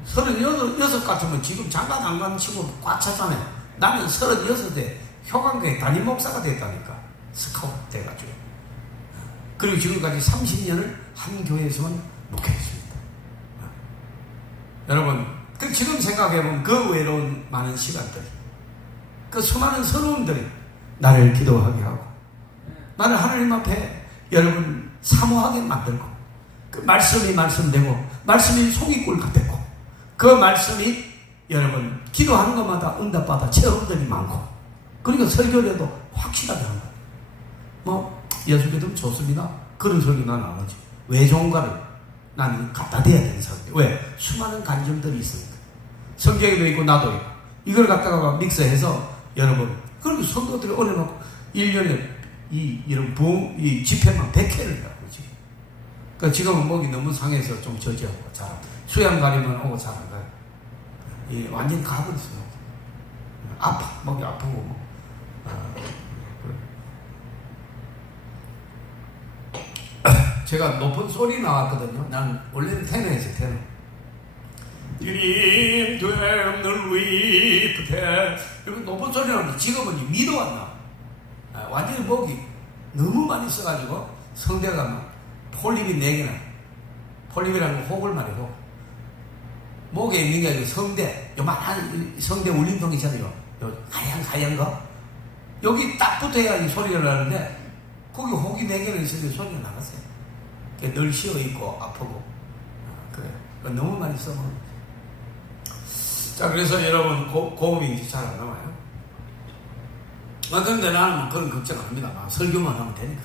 36 같으면 지금 장관 안 가는 친구 꽉 찼잖아요. 나는 36에 효광교회 담임 목사가 됐다니까. 스카우트 돼가지고. 그리고 지금까지 30년을 한 교회에서만 목회했습니다. 여러분, 지금 생각해보면 그 외로운 많은 시간들, 그 수많은 서러움들이 나를 기도하게 하고, 나를 하나님 앞에 여러분 사모하게 만들고, 그 말씀이 말씀되고, 말씀이 송이꿀 같았고, 그 말씀이 여러분 기도하는 것마다 응답받아 체험들이 많고, 그러니까 설교에도 확실하게 하는 거예요. 뭐 예수 믿으면 좋습니다. 그런 소리 나는 안 하지. 왜 좋은가를 나는 갖다 대야 되는 사람이에요. 왜? 수많은 간증들이 있으니까. 성경에도 있고 나도 있고. 이걸 갖다가 믹서해서 여러분 그렇게 성도들이 올려놓고 1년에 이런 이 집회만 100회를 하고 있지. 그러니까 지금은 목이 너무 상해서 좀 저지하고 잘 수양 가리면 오고 잘 안 가요. 완전히 가버렸어요. 아파. 목이 아프고 뭐. 제가 높은 소리 나왔거든요. 난 원래는 테너였어요. 테너. 드림 되는 위프테 이렇게 높은 소리 나는데 지금은 미도 안 나. 완전히 목이 너무 많이 써가지고 성대가 막 폴립이 4개나. 폴립이라는 건 혹을 말이고 목에 있는 게 아니고 성대 요만한 성대 울림통 있잖아요. 요 하얀 거 여기 딱 붙어야 이 소리가 나는데 거기 혹이 4개는 있으면 소리가 나갔어요. 늘 쉬어있고 아프고 그래 너무 많이 써먹는. 자, 그래서 여러분 고음이 잘 안 나와요. 그런데 나는 그런 걱정 안 합니다. 설교만 하면 되니까.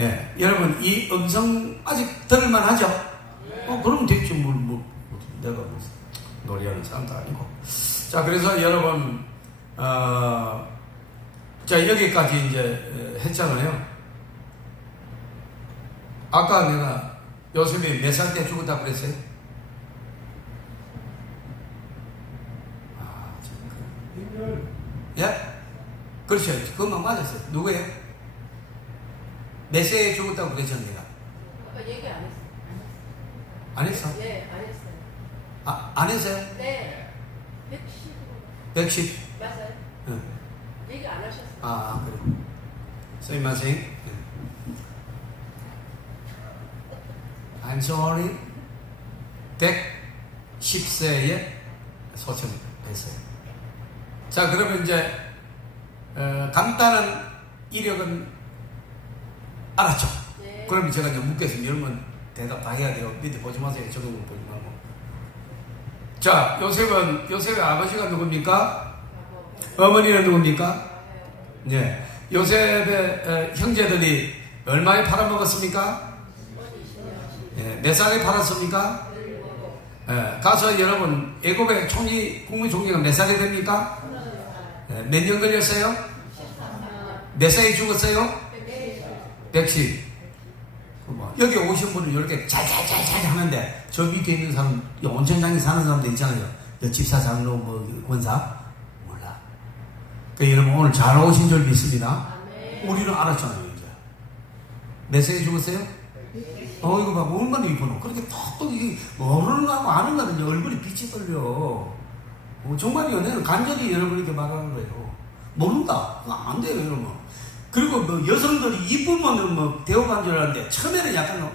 예, 여러분 이 음성 아직 들을만 하죠? 그러면 됐지. 내가 무슨 노래하는 사람도 아니고. 자, 그래서 여러분 자, 여기까지 이제 했잖아요. 아까 내가 요셉이 몇 살 때 죽었다고 그랬어요? 예? 그렇죠. 그것만 맞았어요. 누구예요? 몇 세에 죽었다고 그랬잖아요, 내가. 아까 얘기 안 했어요. 안 했어? 예, 안 했어요. 안 했어요? 네. 110. 110? 맞아요. 응. 얘기 안 하셨어요. 그래. 스미마셍. I'm sorry. 110세에 소천했어요. 자, 그러면 이제 간단한 이력은 알았죠? 네. 그러면 제가 이제 묻겠습니다. 여러분 대답 다 해야 돼요. 밑에 보지 마세요. 저도 보지 말고. 자, 요셉의 아버지가 누굽니까? 어머니는 누굽니까? 네. 요셉의 형제들이 얼마에 팔아먹었습니까? 네. 몇 살에 팔았습니까? 네. 가서 여러분 애굽의 국민 총리가 몇 살이 됩니까? 네. 몇 년 걸렸어요? 몇 살에 죽었어요? 110. 여기 오신 분은 이렇게 잘잘잘잘 하는데 저 밑에 있는 사람, 온천장에 사는 사람들 있잖아요. 집사, 장로, 권사 몰라. 그 여러분 오늘 잘 오신 줄 믿습니다. 우리는 알았잖아요. 이제 몇 살에 죽었어요? 이거 봐, 얼마나 이쁘노. 그렇게 톡톡 모르는 거하고 아는 거는 얼굴이 빛이 떨려. 정말이요. 내가 간절히 여러분에게 말하는 거예요. 모른다. 그거 안 돼요, 여러분. 그리고 여성들이 이쁘면 대우한 줄 알았는데 처음에는 약간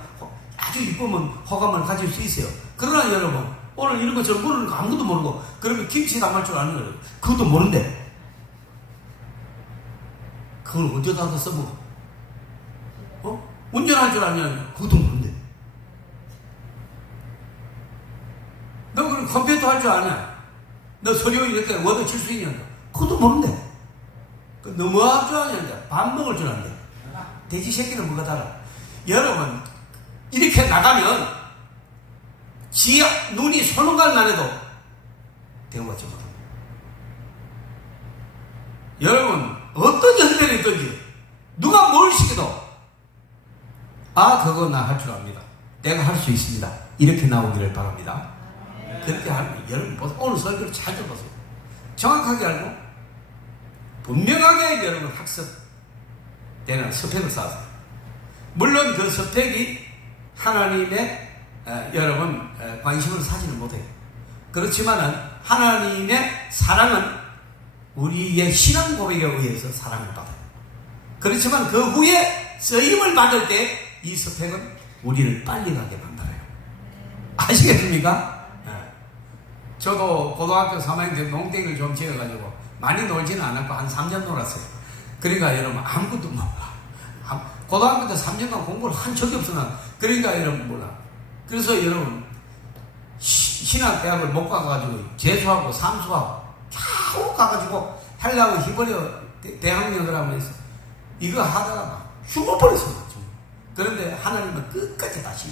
아주 이쁘면 호감을 가질 수 있어요. 그러나 여러분 오늘 이런 것처럼 모르는 거 아무것도 모르고 그러면 김치 담을 줄 아는 거예요. 그것도 모른대. 그걸 어디다 써먹어? 운전할 줄 아냐? 그것도 모른대. 너 그럼 컴퓨터 할 줄 아냐? 너 서류 이렇게 워드 칠 수 있냐? 그것도 모른대. 너 뭐 할 줄 아냐? 밥 먹을 줄 안돼. 돼지 새끼는 뭐가 달라? 여러분 이렇게 나가면 지 눈이 소눈갈만 해도 대우받지 못합니다. 여러분 어떤 형편이 있든지 누가 뭘 시켜도 그거 나 할 줄 압니다. 내가 할 수 있습니다. 이렇게 나오기를 바랍니다. 그렇게 하면 여러분 보세요. 오늘 설교를 잘 들어보세요. 정확하게 알고 분명하게 여러분 학습되는 스펙을 쌓으세요. 물론 그 스펙이 하나님의 여러분 관심을 사지는 못해요. 그렇지만은 하나님의 사랑은 우리의 신앙 고백에 의해서 사랑을 받아요. 그렇지만 그 후에 쓰임을 받을 때 이 스펙은 우리를 빨리 가게 만들어요. 아시겠습니까? 저도 고등학교 3학년 때 농땡이를 좀 지어가지고 많이 놀지는 않았고 한 3년 놀았어요. 그러니까 여러분 아무것도 몰라. 고등학교 때 3년간 공부를 한 적이 없어 난. 그러니까 여러분 몰라. 그래서 여러분 신학대학을 못 가가지고 재수하고 삼수하고 겨우 가가지고 헬라고 히브리어 대학령을 하면서 이거 하다가 막 죽어버렸어요. 그런데 하나님은 끝까지 다시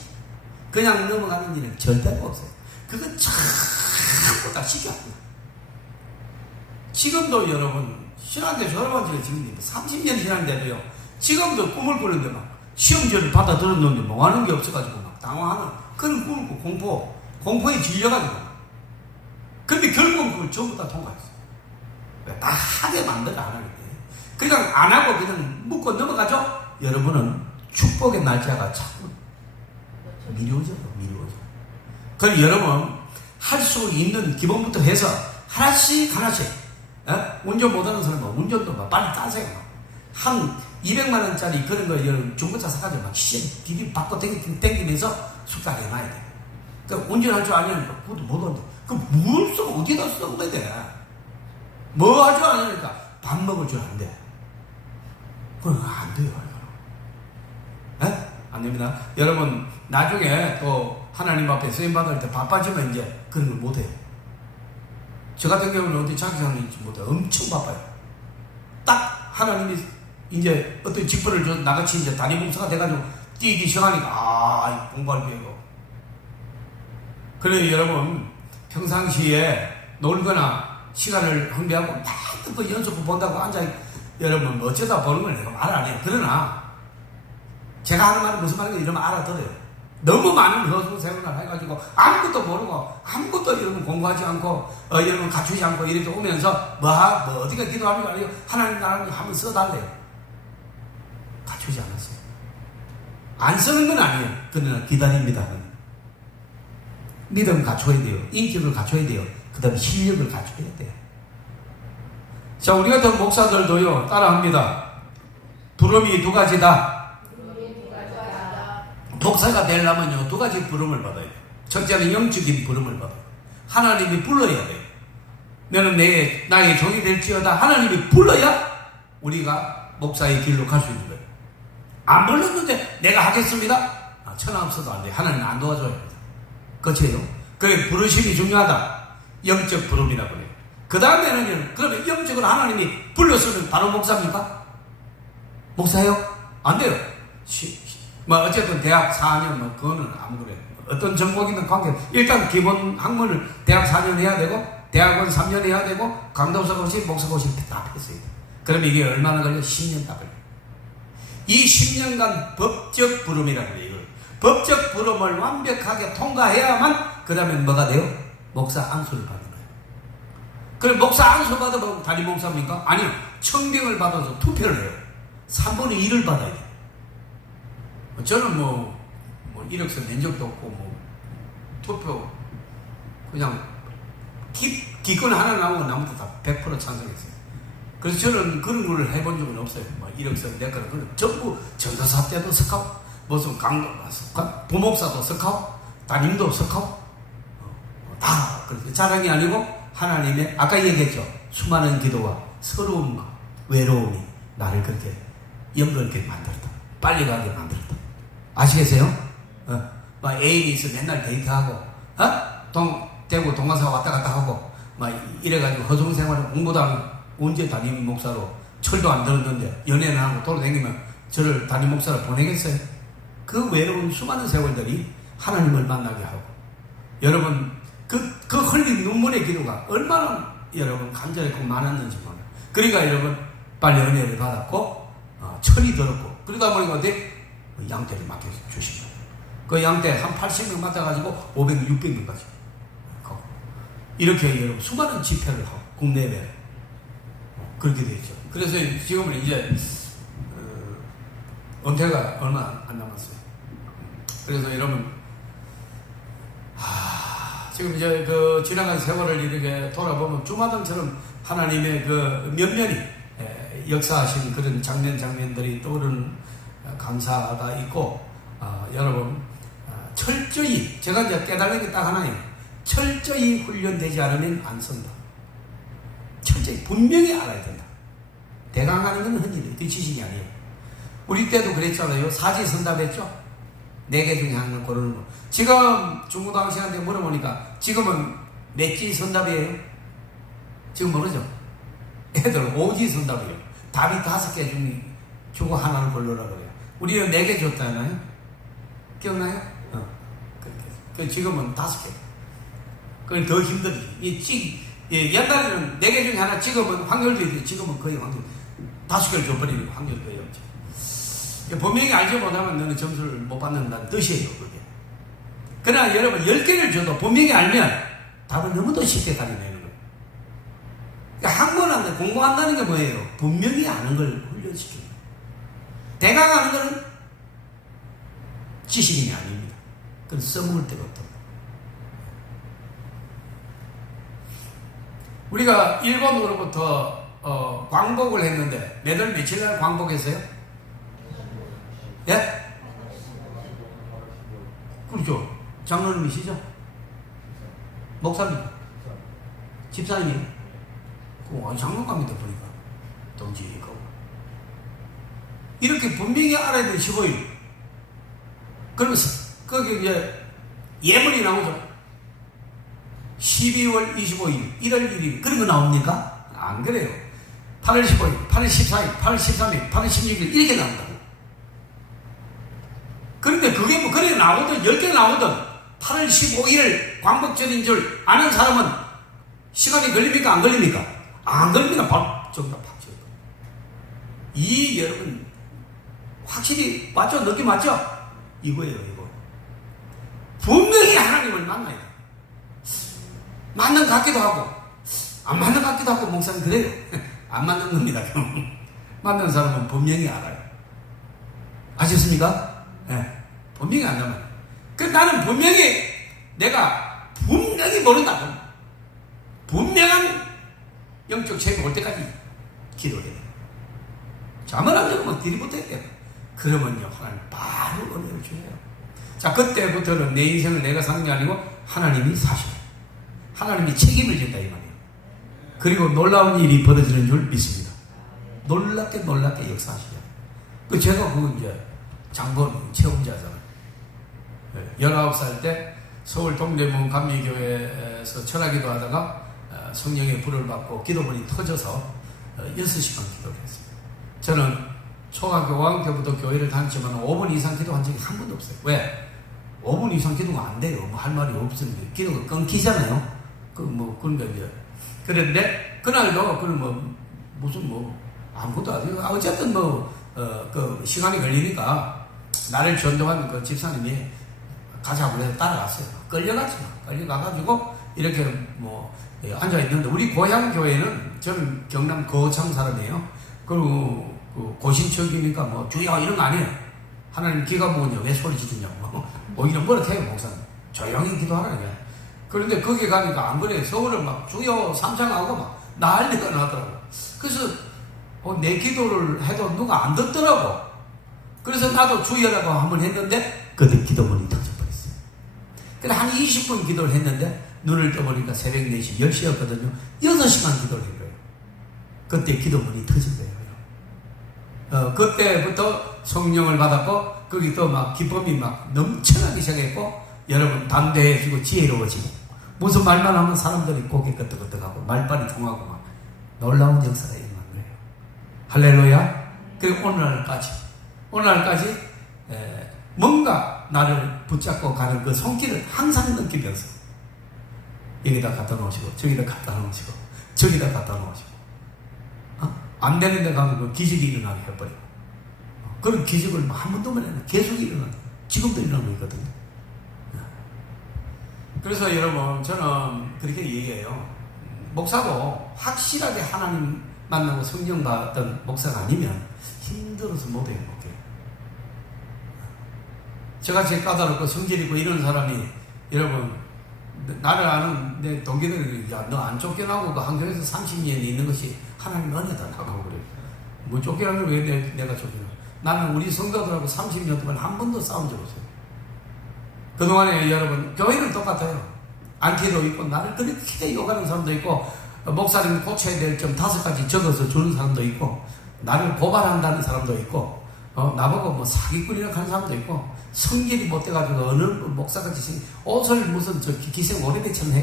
그냥 넘어가는 일은 절대로 없어요. 그거 전부 다 시켜합니다. 지금도 여러분 신학대 졸업한 지가 지금 30년 지났는데도요 지금도 꿈을 꾸는데 막 시험지를 받아 들었는데 뭐 하는 게 없어가지고 막 당황하는 그런 꿈을 꾸고 공포에 질려가지고 근데 결국은 그걸 전부 다 통과했어요. 다 하게 만들어 하나님. 그냥 안 하고 그냥 묻고 넘어가죠. 여러분은 축복의 날짜가 자꾸 미뤄져요. 그럼 여러분 할 수 있는 기본부터 해서 하나씩 운전 못하는 사람은 운전도 막 빨리 따세요. 한 200만 원짜리 그런 거 여러분 중고차 사가지고 막 디디 바꿔 땡기면서 숙달해 놔야 돼. 그러니까 운전할 줄 아냐니까 그것도 못한다. 그럼 뭘 쓰고 어디다 써먹어야 돼? 뭐 할 줄 아냐니까 밥 먹을 줄 안 돼. 그건 안 돼요. 에? 안 됩니다. 여러분, 나중에 또 하나님 앞에 쓰임받을 때 바빠지면 이제 그런 걸 못해요. 저 같은 경우는 어디 자기사는 있지 못해요. 엄청 바빠요. 딱 하나님이 이제 어떤 직분을 줘 나같이 이제 단임 목사가 돼가지고 뛰기 시작하니까 공부할 게요. 그래 여러분 평상시에 놀거나 시간을 낭비하고 막 듣고 연습부 본다고 앉아 여러분 어쩌다 보는 걸 내가 말 안 해요. 그러나 제가 하는 말은 무슨 말인지 이러면 알아들어요. 너무 많은 허송세월을 해가지고 아무것도 모르고 아무것도 여러분 공부하지 않고 여러분 갖추지 않고 이렇게 오면서 뭐 어디가 기도하는 거 아니에요. 하나님 나라를 한번 써달래요. 갖추지 않았어요. 안 쓰는 건 아니에요. 그러나 기다립니다. 믿음 갖춰야 돼요. 인격을 갖춰야 돼요. 그 다음에 실력을 갖춰야 돼요. 자, 우리 같은 목사들도요 따라합니다. 부름이 두 가지다. 목사가 되려면요 두 가지 부름을 받아야 돼요. 첫째는 영적인 부름을 받아요. 하나님이 불러야 돼요. 너는 나의 종이 될지어다. 하나님이 불러야 우리가 목사의 길로 갈 수 있는 거예요. 안 불렀는데 내가 하겠습니다. 천하 없어도 안 돼요. 하나님 안 도와줘야 합니다. 그렇죠? 그래 부르심이 중요하다. 영적 부름이라고 해요. 그 다음에는요 그러면 영적으로 하나님이 불렀으면 바로 목사입니까? 목사요? 안 돼요. 뭐 어쨌든 대학 4년 뭐 그거는 아무거나 어떤 전공이든 관계없어요. 일단 기본 학문을 대학 4년 해야 되고 대학원 3년 해야 되고 강도사고시 목사고시 다 했어요. 그러면 이게 얼마나 걸려? 10년 다 걸려요. 이 10년간 법적 부름이라고 해요. 법적 부름을 완벽하게 통과해야만 그 다음에 뭐가 돼요? 목사 안수를 받는 거예요. 그럼 목사 안수 받으면 단임 목사입니까? 아니요. 청빙을 받아서 투표를 해요. 3분의 1을 받아야 돼요. 저는 뭐 1억선 낸 적도 없고 투표 그냥 기권 하나 나오고 나머지 다 100% 찬성했어요. 그래서 저는 그런 걸 해본 적은 없어요. 1억선 냈거나 그런 전부 전도사 때도 스카웃 무슨 강도가 스카웃 부목사도 스카웃 담임도 스카웃 다 그렇게 자랑이 아니고 하나님의 아까 얘기했죠. 수많은 기도와 서러움과 외로움이 나를 그렇게 연결하게 만들었다. 빨리 가게 만들었다. 아시겠어요? 막 애인이 있어 맨날 데이트하고, 대구 동화사 왔다 갔다 하고, 막 이래가지고 허송생활을 공부도 안 하고, 언제 담임 목사로 철도 안 들었는데, 연애는 하고 돌아다니면 저를 담임 목사로 보내겠어요? 그 외로운 수많은 세월들이 하나님을 만나게 하고, 여러분, 그 흘린 눈물의 기도가 얼마나 여러분 간절했고 많았는지 몰라요. 그러니까 여러분, 빨리 은혜를 받았고, 철이 들었고, 그러다 보니까 어때? 양떼를 맡겨주신 거예요. 그 양떼 한 80명 맡아가지고 500, 600명까지. 이렇게 여러분 수많은 집회를 하고, 국내외. 그렇게 되죠. 그래서 지금은 이제, 은퇴가 얼마 안 남았어요. 그래서 여러분, 지금 이제 그 지나간 세월을 이렇게 돌아보면 주마등처럼 하나님의 그 면면이 역사하신 그런 장면들이 떠오르는 감사가 있고, 여러분, 철저히, 제가 이제 깨달은 게 딱 하나예요. 철저히 훈련되지 않으면 안 선다. 철저히, 분명히 알아야 된다. 대강하는 건 흔히요. 그 지식이 아니에요. 우리 때도 그랬잖아요. 사지선답했죠? 4개 중에 하나를 고르는 거. 지금 중고등학생한테 물어보니까, 지금은 넷지 선답이에요? 지금 모르죠? 애들 오지선답이에요. 답이 5개 중에 주고 하나를 고르라고 그래요. 우리는 4개 줬잖아요. 기억나요? 그 지금은 5개. 그건 더 힘들지. 옛날에는 4개 중에 하나 찍으면 확률도 있는데 지금은 거의 확률 5개를 줘버리는 확률이 거의 없죠. 분명히 알지 못하면 너는 점수를 못 받는다는 뜻이에요. 그게. 그러나 여러분 10개를 줘도 분명히 알면 답을 너무도 쉽게 가려내는 거예요. 그러니까 학문한테 공부한다는 게 뭐예요? 분명히 아는 걸 훈련시키는 거예요. 대강하는 것은 지식인이 아닙니다. 그건 써먹을 데가 없다. 우리가 일본으로부터 광복을 했는데 매달 며칠날 광복했어요? 예? 그렇죠. 장로님이시죠? 목사님? 집사님이에요? 장로감이다 보니까 동지고 이렇게 분명히 알아야 되는 15일. 그러면서 거기 이제 예문이 나오죠. 12월 25일, 1월 1일 그런 거 나옵니까? 안 그래요. 8월 15일, 8월 14일, 8월 13일, 8월 16일 이렇게 나온다고. 그런데 그게 뭐 그래 나오든 10개 나오든 8월 15일 광복절인 줄 아는 사람은 시간이 걸립니까? 안 걸립니까? 안 걸립니다. 바로 정답 확실히. 이 여러분 확실히 맞죠? 느낌 맞죠? 이거예요, 이거. 분명히 하나님을 만나야 돼. 맞는 것 같기도 하고 안 맞는 것 같기도 하고 목사님 그래요. 안 맞는 겁니다. 맞는 사람은 분명히 알아요. 아셨습니까? 네. 분명히 안다면. 그래서 나는 분명히 내가 분명히 모른다고. 분명한 영적 체험이 올 때까지 기도해야 돼요. 잠을 안 자고 막 들이부터야 돼요. 그러면요 하나님 바로 은혜를 주세요. 자, 그때부터는 내 인생을 내가 사는 게 아니고 하나님이 사셔요. 하나님이 책임을 진다 이 말이에요. 그리고 놀라운 일이 벌어지는 줄 믿습니다. 놀랍게 역사하시죠. 그 제가 그 이제 장본 체험자잖아요. 19살 때 서울 동대문 감리교회에서 철학기도 하다가 성령의 불을 받고 기도문이 터져서 6시간 기도를 했어요. 저는 초등학교 5학년 때부터 교회를 다녔지만 5분 이상 기도한 적이 한 번도 없어요. 왜? 5분 이상 기도가 안 돼요. 뭐 할 말이 없으면 기도가 끊기잖아요. 그러니까 이제. 그런데 그날도 무슨 아무것도 아니고 어쨌든 그 시간이 걸리니까 나를 전도한 그 집사님이 가자고 해서 따라갔어요. 끌려가가지고 이렇게 앉아있는데 우리 고향 교회는 저는 경남 거창 사람이에요. 그리고 고신척이니까 주여 이런 거 아니에요. 하나님 기가 먹으냐 왜 소리 지르냐고. 오히려 뭐라 해요 목사님. 조용히 기도하라 그래. 그런데 거기 가니까 안 그래요. 서울을 막 주여 삼창하고 막 난리가 나더라고. 그래서 내 기도를 해도 누가 안 듣더라고. 그래서 나도 주여라고 한번 했는데 그때 기도문이 터져버렸어요. 그래 한 20분 기도를 했는데 눈을 떠보니까 새벽 4시 10시였거든요 6시간 기도를 한 거예요. 그때 기도문이 터진 거예요. 그때부터 성령을 받았고 거기 또 막 기쁨이 막 넘쳐나기 시작했고 여러분 담대해지고 지혜로워지고 무슨 말만 하면 사람들이 고개 끄덕끄덕하고 말빨이 통하고 막 놀라운 역사가 일어난 거예요. 할렐루야. 그리고 오늘날까지 뭔가 나를 붙잡고 가는 그 손길을 항상 느끼면서 여기다 갖다 놓으시고 저기다 갖다 놓으시고 저기다 갖다 놓으시고 안 되는 데 가면 그 기적이 일어나게 해버리고 그런 기적을 한 번도 안 했는데 계속 일어나요. 지금도 일어나고 있거든요. 그래서 여러분 저는 그렇게 얘기해요. 목사도 확실하게 하나님 만나고 성령 받았던 목사가 아니면 힘들어서 못 행복해요. 저같이 까다롭고 성질 있고 이런 사람이 여러분 나를 아는 내 동기들이 야 너 안 쫓겨나고 그 한교에서 30년 있는 것이 하나님 은혜다 하고 그래요. 뭐 쫓겨나면 왜 내가 쫓겨나? 나는 우리 성도들하고 30년 동안 한 번도 싸운 적 없어요. 그동안에 여러분 교회는 똑같아요. 안티도 있고 나를 그렇게 욕하는 사람도 있고 목사님 고쳐야 될 점 5가지 적어서 주는 사람도 있고 나를 고발한다는 사람도 있고 나보고 사기꾼이라고 하는 사람도 있고 성질이 못돼가지고 어느 목사같이 옷을 무슨 기생 오래배처럼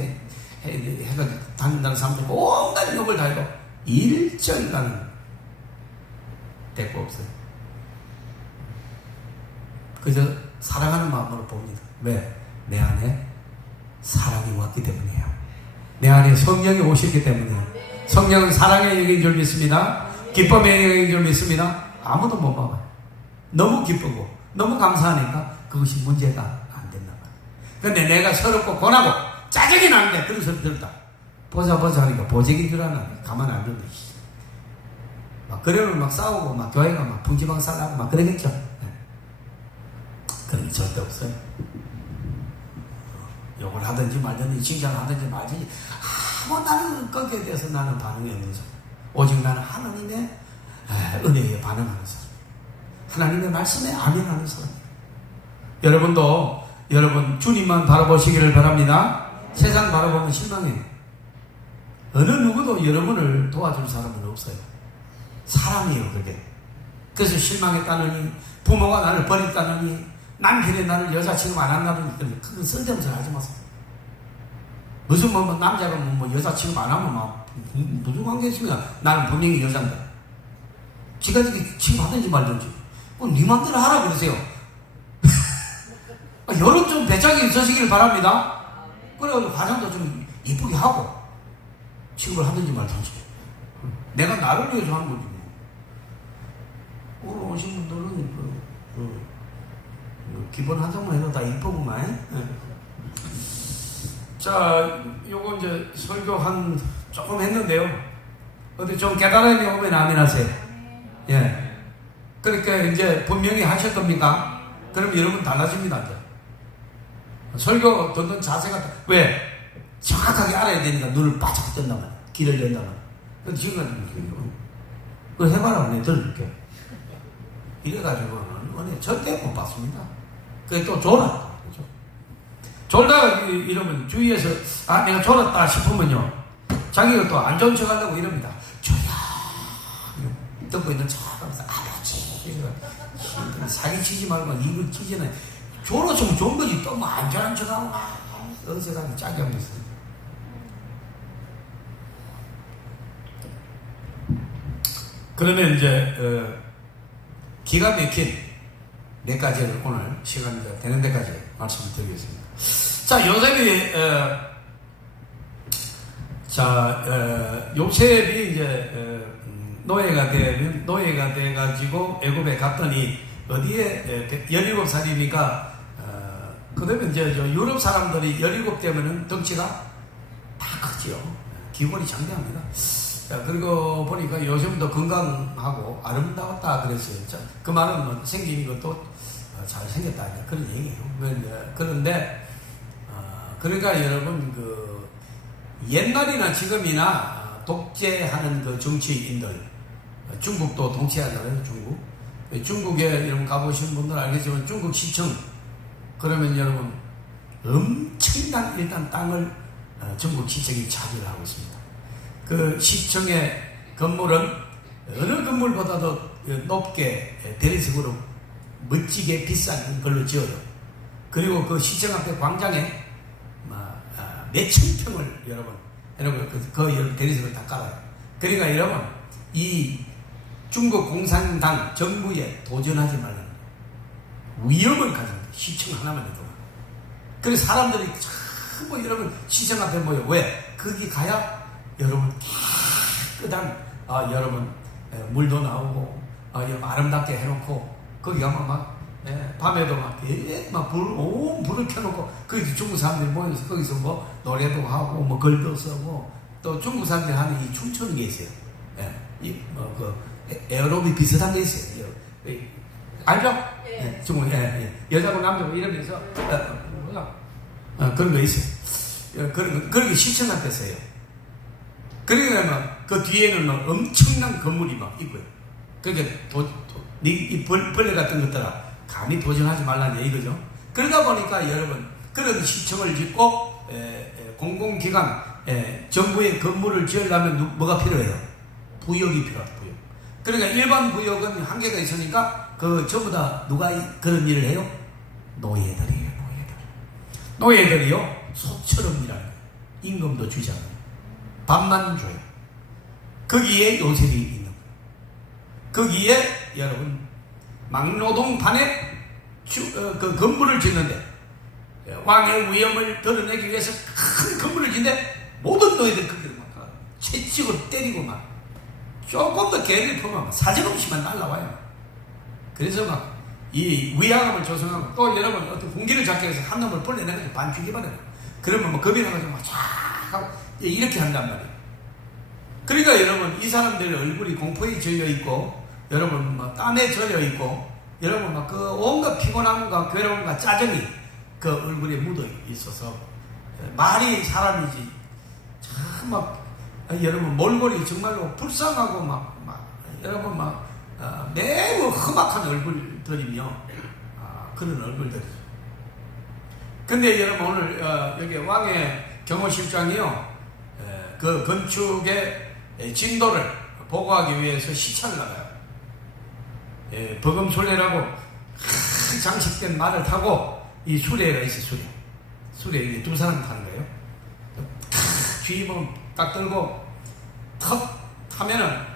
해가지고 다닌다는 사람도 있고 온갖 욕을 다 해도 일절 나는 대꾸 없어요. 그저 사랑하는 마음으로 봅니다. 왜? 내 안에 사랑이 왔기 때문이에요. 내 안에 성령이 오셨기 때문이에요. 성령은 사랑의 영인 줄 믿습니다. 기쁨의 영인 줄 믿습니다. 아무도 못 봐봐요. 너무 기쁘고 너무 감사하니까 그것이 문제가 안 된단 말이에요. 그런데 내가 서럽고 고나고 짜증이 나는데 그런 소리 들었다. 보자 하니까 보재기인 줄 아나 가만 안 둔다. 막 그러면 막 싸우고 막 교회가 막 풍지방살하고 막 그러겠죠. 그런 게 절대 없어요. 욕을 하든지 말든지 칭찬을 하든지 말든지 나는 거기에 대해서 나는 반응이 없는 사람. 오직 나는 하나님의 은혜에 반응하는 사람. 하나님의 말씀에 아멘하는 사람이에요. 여러분도 여러분 주님만 바라보시기를 바랍니다. 세상 바라보면 실망해요. 어느 누구도 여러분을 도와줄 사람은 없어요. 사람이에요. 그게 그래서 실망했다느니, 부모가 나를 버렸다느니, 남편이 나를 여자 취급 안 한다느니, 그건 쓸데없는 소리 하지 마세요. 무슨 남자가 여자 취급 안 하면 무슨 관계 있습니까? 나는 분명히 여자인데. 지가 취급하든지 말든지. 네 맘대로 하라 그러세요. 여론 좀 배짱이 있으시길 바랍니다. 그래가지고 화장도 좀 이쁘게 하고 취급을 하든지 말든지. 내가 나를 위해서 하는 거지 뭐. 오늘 오신 분들은 기본 한정만 해도 다 이쁘구만. 자, 요거 이제 설교 조금 했는데요. 어디 좀 깨달음이 오면 아멘 하세요. 예. 그러니까 이제 분명히 하실 겁니까? 그럼 여러분 달라집니다, 이제. 설교 듣는 자세가, 왜? 정확하게 알아야 되니까 눈을 바짝 뜬다면, 길을 연다면. 근데 지금까지 그거 해봐라, 내가 들을게. 이래가지고는 은혜 절대 못 받습니다. 그게 또 졸아. 그죠? 졸다가 이러면 주위에서, 내가 졸았다 싶으면요. 자기가 또 안 좋은 척 하려고 이럽니다. 듣고 있는 척하면서 아버지 사기치지 말고 이걸 찌지는 졸았으면 좋은 거지 또 뭐 안전한 척하고 어색하게 짜게 하면서. 그러면 이제 기가 막힌 몇 가지를 오늘 시간이 되는 데까지 말씀을 드리겠습니다. 자, 요셉이 이제 노예가 돼가지고 애굽에 갔더니 어디에 17살이니까 그러면 이제 유럽 사람들이 17 되면은 덩치가 다 크지요. 기본이 장대합니다. 그리고 보니까 요즘도 건강하고 아름다웠다 그랬어요. 그 말은 뭐 생긴 것도 잘생겼다 그런 얘기예요. 그런데 그러니까 여러분 옛날이나 지금이나 독재하는 그 정치인들, 중국도 통치하잖아요. 중국에 여러분 가보신 분들 알겠지만 중국 시청, 그러면 여러분 엄청난 일단 땅을 중국 시청이 차지를 하고 있습니다. 그 시청의 건물은 어느 건물보다도 높게 대리석으로 멋지게 비싼 걸로 지어요. 그리고 그 시청 앞에 광장에 몇천 평을 여러분 그 대리석을 다 깔아요. 그러니까 여러분 이 중국 공산당 정부에 도전하지 말라는 위험을 가진 거예요. 시청 하나만 해도. 그래서 사람들이 전부 여러분 시청 앞에 모여. 왜? 거기 가야 여러분 깨끗한 여러분 물도 나오고 여러분 아름답게 해놓고 거기 가면 밤에도 온 불을 켜놓고 거기서 중국 사람들이 모여서 거기서 뭐 노래도 하고 뭐 글도 쓰고 또 중국 사람들이 하는 이 춤추는 게 있어요. 에어로빅 비슷한 게 있어요. 알죠? 네. 중국 여자고 남자고 이러면서 그런 거 있어요. 그런 게 시청 앞에서 해요. 그러니까 그 뒤에는 엄청난 건물이 있고요. 그러니까 이 벌레 같은 것들아 감히 도전하지 말라는 얘기죠. 그러다 보니까 여러분 그런 시청을 짓고 공공기관 정부의 건물을 지으려면 뭐가 필요해요? 부역이 필요하다. 부역. 그러니까 일반 부역은 한계가 있으니까 전부 다 누가 그런 일을 해요? 노예들이에요. 노예들이요 소처럼 일하는 거예요. 임금도 주지 않아요. 밥만 줘요. 거기에 요셉이 있는 거예요. 거기에 여러분 막노동판에 그 건물을 짓는데 왕의 위엄을 드러내기 위해서 큰 건물을 짓는데 모든 노예들 거기를 막 채찍으로 때리고 막 조금 더 개를 퍼면 사정없이만 날라와요. 그래서 막 이 위화감을 조성하고 또 여러분 어떤 군기를 잡기 위해서 한 놈을 벌려내가지고 반 죽여버려요. 그러면 뭐 겁이 나가지고 막 쫙 하고 이렇게 한단 말이에요. 그러니까 여러분 이 사람들 얼굴이 공포에 젖어 있고 여러분 막 땀에 젖어 있고 여러분 막 그 온갖 피곤함과 괴로움과 짜증이 그 얼굴에 묻어 있어서 말이 사람이지 참 막 여러분 몰골이 정말로 불쌍하고 막 여러분 막 매우 험악한 얼굴들이며 그런 얼굴들이죠. 근데 여러분 오늘 여기 왕의 경호실장이요 그 건축의 진도를 보고하기 위해서 시찰을 나가요. 버금술래라고 장식된 말을 타고 이 수레가 있어. 수레 이게 두 사람 타는 거예요. 쥐입을 딱 들고 턱 타면은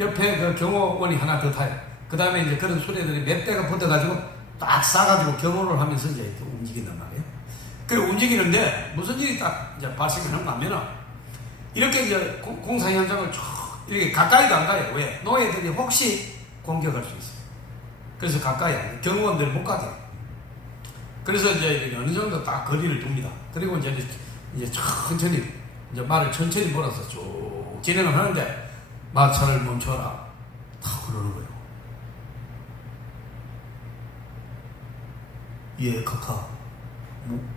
옆에 그 경호원이 하나 더 타요. 그 다음에 이제 그런 수레들이 몇 대가 붙어가지고 딱 싸가지고 경호를 하면서 이제 이렇게 움직인단 말이에요. 그리고 움직이는데 무슨 일이 딱 이제 발생하는 거 하면은 이렇게 이제 공사 현장을 쭉 이렇게 가까이도 안 가요. 왜? 노예들이 혹시 공격할 수 있어요. 그래서 가까이 안 가요. 경호원들 못 가게. 그래서 이제 어느 정도 딱 거리를 둡니다. 그리고 이제 천천히 이제 말을 천천히 몰아서 쭉 진행을 하는데 마차를 멈춰라. 다 그러는 거예요. 예, 카카.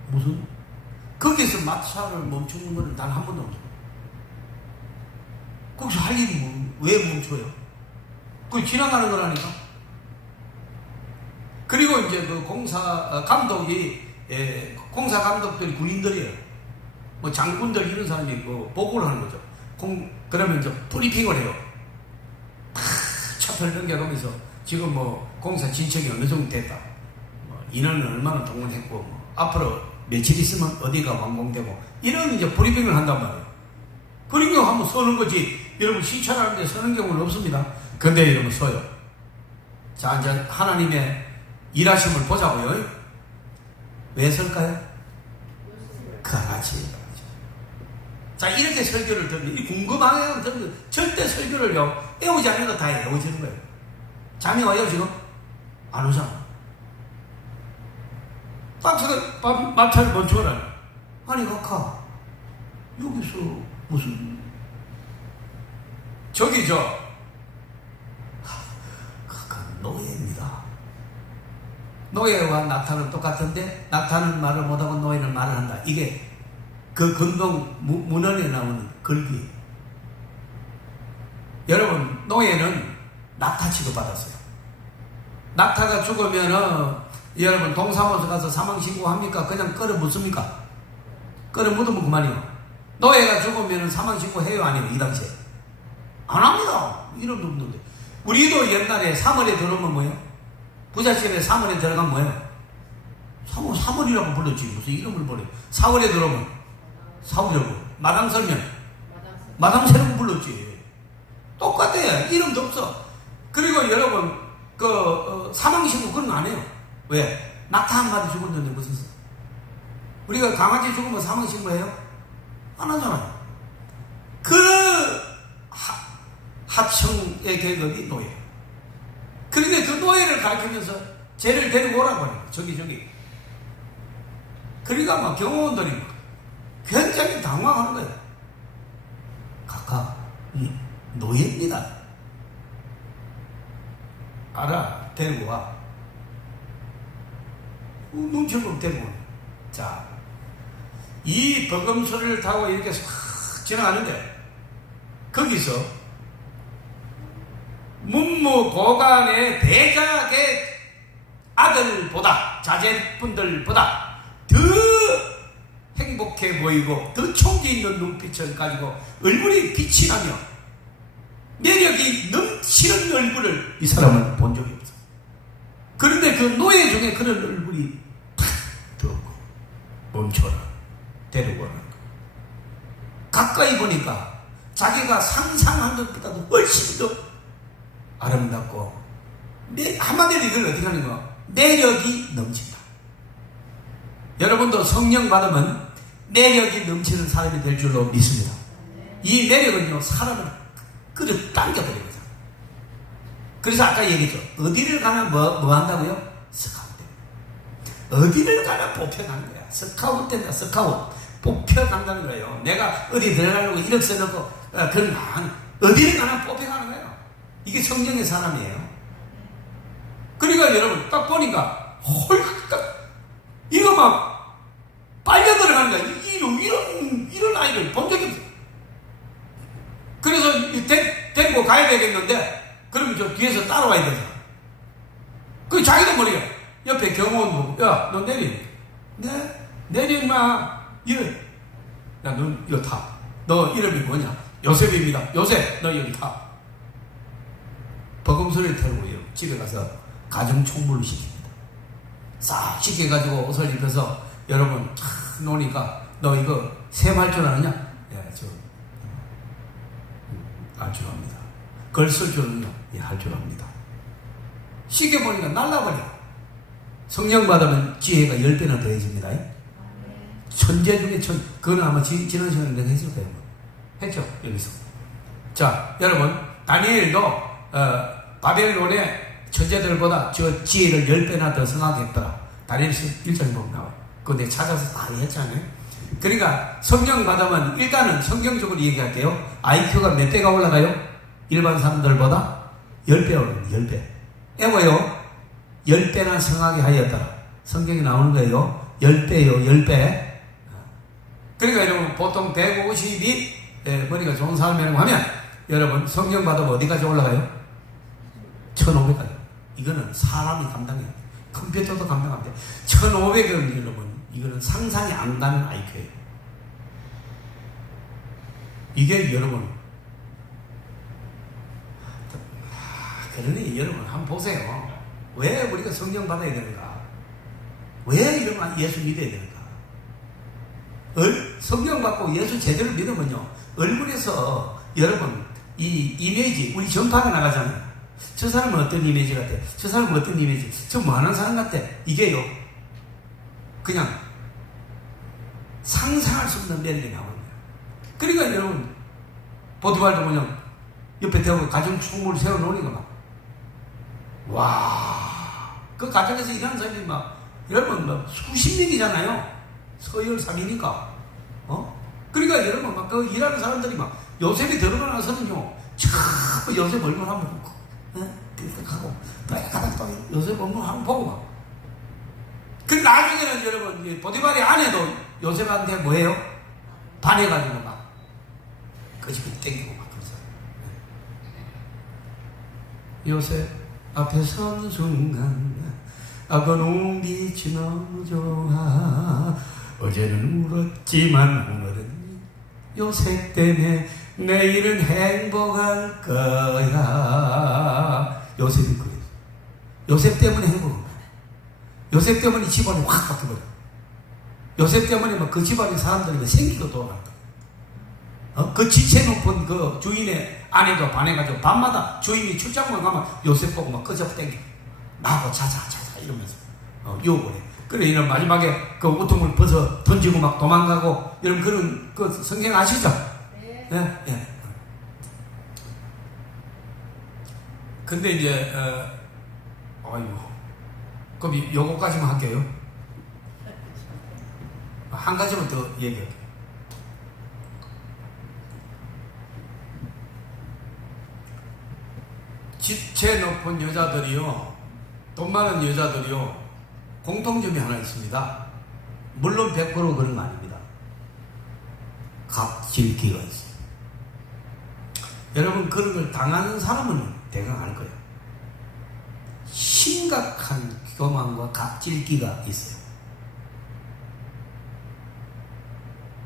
무슨? 거기서 마차를 멈추는 거는 단 한 번도 없어요. 거기서 할 일이 왜 멈춰요? 그게 지나가는 거라니까. 그리고 이제 그 공사 감독이, 공사 감독들이 군인들이에요. 뭐 장군들 이런 사람이 있고, 보고를 하는 거죠. 그러면 이제 브리핑을 해요. 차표를 넘겨가면서 지금 뭐 공사 진척이 어느 정도 됐다. 인원은 얼마나 동원했고, 앞으로 며칠 있으면 어디가 완공되고, 이런 이제 브리핑을 한단 말이에요. 브리핑 한번 서는 거지. 여러분 시찰하는데 서는 경우는 없습니다. 근데 이러면 서요. 자, 이제 하나님의 일하심을 보자고요. 왜 설까요? 같이. 자, 이렇게 설교를 듣는, 이 궁금하게 듣는, 절대 설교를요, 애우지 않는 거 다 애워지는 거예요. 잠이 와요, 지금? 안 오잖아. 마차를 멈춰라. 아니, 각하, 여기서 무슨, 저기, 각하, 노예입니다. 노예와 낙타는 똑같은데, 낙타는 말을 못하고 노예는 말을 한다. 이게 그 근동 문헌에 나오는 글귀. 여러분, 노예는 낙타 취급받았어요. 낙타가 죽으면은, 여러분, 동사무소 가서 사망신고합니까? 그냥 끌어 묻습니까? 끌어 묻으면 그만이요. 노예가 죽으면 사망신고 해요? 아니요? 이 당시에? 안 합니다. 이름도 없는데. 우리도 옛날에 3월에 들어오면 뭐예요? 부잣집에 3월에 들어가면 뭐예요? 3월이라고 불렀지. 무슨 이름을 불러요? 4월에 들어오면 4월이라고. 마당 설면 마당새라고 불렀지. 똑같아요. 이름도 없어. 그리고 여러분, 사망신고 그런 거 안 해요. 왜? 낙타 한 마리 죽었는데 무슨 소? 우리가 강아지 죽으면 사망신고 해요? 안 하잖아요. 그 하청의 계급이 노예. 그런데 그 노예를 가르치면서 쟤를 데리고 오라고 해요. 저기. 그러니까 막 경호원들이 굉장히 당황하는 거예요. 각하, 노예입니다. 알아, 데리고 와. 눈치를 데리고 와. 자, 이 버금수를 타고 이렇게 싹 지나가는데, 거기서 문무고간의 대작의 아들보다, 자제분들보다 더 행복해 보이고 더 총기 있는 눈빛을 가지고 얼굴이 빛이 나며 매력이 넘치는 얼굴을 이 사람은 본 적이 없어. 그런데 그 노예 중에 그런 얼굴이 탁 들었고, 멈춰라, 데리고 오라. 가까이 보니까 자기가 상상한 것보다도 훨씬 더 아름답고, 한마디로 이걸 어떻게 하는 거? 매력이 넘친다. 여러분도 성령 받으면 매력이 넘치는 사람이 될 줄로 믿습니다. 이 매력은요, 사람을 끌어당겨버리거든. 그래서 아까 얘기했죠. 어디를 가나 뭐 한다고요? 스카우트. 어디를 가나 뽑혀가는 거야. 스카우트다, 스카우트. 뽑혀간다는 거예요. 내가 어디 들어가려고 이렇게 써놓고, 그런 어디를 가나 뽑혀가는 거예요. 이게 성령의 사람이에요. 그러니까 여러분, 딱 보니까, 홀딱, 이거 막, 빨려 들어가는 거야. 이런 아이를 본 적이 없어요. 그래서 데리고 가야 되겠는데, 그러면 저 뒤에서 따라와야 되잖아. 그 자기도 모르게 옆에 경호원 보고, 야, 너 내리. 네? 내리, 임마. 이래. 야, 너 이거 타. 너 이름이 뭐냐? 요셉입니다. 요셉, 너 여기 타. 버금소리를 털고 집에 가서 가정 총무를 시킵니다. 싹 시켜가지고 옷을 입혀서 여러분 탁 노니까 너 이거 셈 할 줄 아느냐? 예, 저 알 줄 압니다. 글 쓸 줄 아느냐? 예, 할 줄 압니다. 시켜보니까 날라버려. 성령 받으면 지혜가 10배나 더해집니다. 천재 중에 그거는 아마 지난 시간에 내가 했을 거예요. 했죠? 여기서. 자, 여러분, 다니엘도, 바벨론의 천재들보다 저 지혜를 10배나 더 성하겠더라. 다니엘서 1장에 보면 나와요. 그거 내가 찾아서 다 했잖아요. 그러니까 성령 받으면 일단은 성경적으로 얘기할게요. IQ가 몇 배가 올라가요? 일반 사람들보다 10배 올라갑니다. 10배. 에워요. 10배나 성하게 하였더라. 성경에 나오는 거예요. 10배요. 10배. 그러니까 여러분 보통 150이 머리가 좋은 사람이라고 하면 여러분 성령 받으면 어디까지 올라가요? 1500까지. 이거는 사람이 감당해야 돼. 컴퓨터도 감당 안 돼. 1500은 여러분 이거는 상상이 안 가는 IQ예요. 이게 여러분 그러니 여러분 한번 보세요. 왜 우리가 성령 받아야 되는가? 왜 이런 예수 믿어야 되는가? 성령 받고 예수 제대로 믿으면요 얼굴에서 여러분 이 이미지 우리 전파가 나가잖아요. 저 사람은 어떤 이미지 같아? 저 사람은 어떤 이미지? 저 뭐하는 사람 같아? 이게요 그냥 상상할 수 없는 매력이 나오는 거예요. 그러니까 여러분 보디발도 그냥 옆에 대고 가정 총무를 세워놓으니까 막 와, 그 가정에서 일하는 사람들이 막 여러분 막 수십 명이잖아요. 서열 3이니까 그러니까 여러분 막 그 일하는 사람들이 막 요셉이 들어가 나서는요 자꾸 요셉 얼굴 한번 보고 하고 또 요셉 얼굴 한번 보고 막 그 나중에는 여러분 보디발의 아내도 요셉한테 뭐예요? 반해가지고 막 끄집이 땡기고 막 그러죠. 요셉 앞에 선 순간 아까운 빛이 너무 좋아 어제는 울었지만 오늘은 요셉 때문에 내일은 행복할 거야. 요셉이 그래요. 요셉 때문에 행복한 거야. 요셉 때문에 집안이 확 바뀌어버려. 요셉 때문에 막 그 집안의 사람들이 생기고 돌아갈 거야. 그 지체 높은 그 주인의 아내도 반해가지고 밤마다 주인이 출장만 가면 요셉 보고 막 끄집어 땡겨. 나하고 자자 이러면서 유혹을 해. 그래 이런 마지막에 그 우통을 벗어 던지고 막 도망가고 여러분 그런 그 성경 아시죠? 네. 예. 근데 이제 그럼 요거까지만 할게요. 한 가지만 더 얘기할게요. 지체 높은 여자들이요, 돈 많은 여자들이요, 공통점이 하나 있습니다. 물론 100% 그런 거 아닙니다. 갑질기가 있어요. 여러분 그런 걸 당하는 사람은 대강 알 거예요. 심각한 교만과 갑질기가 있어요.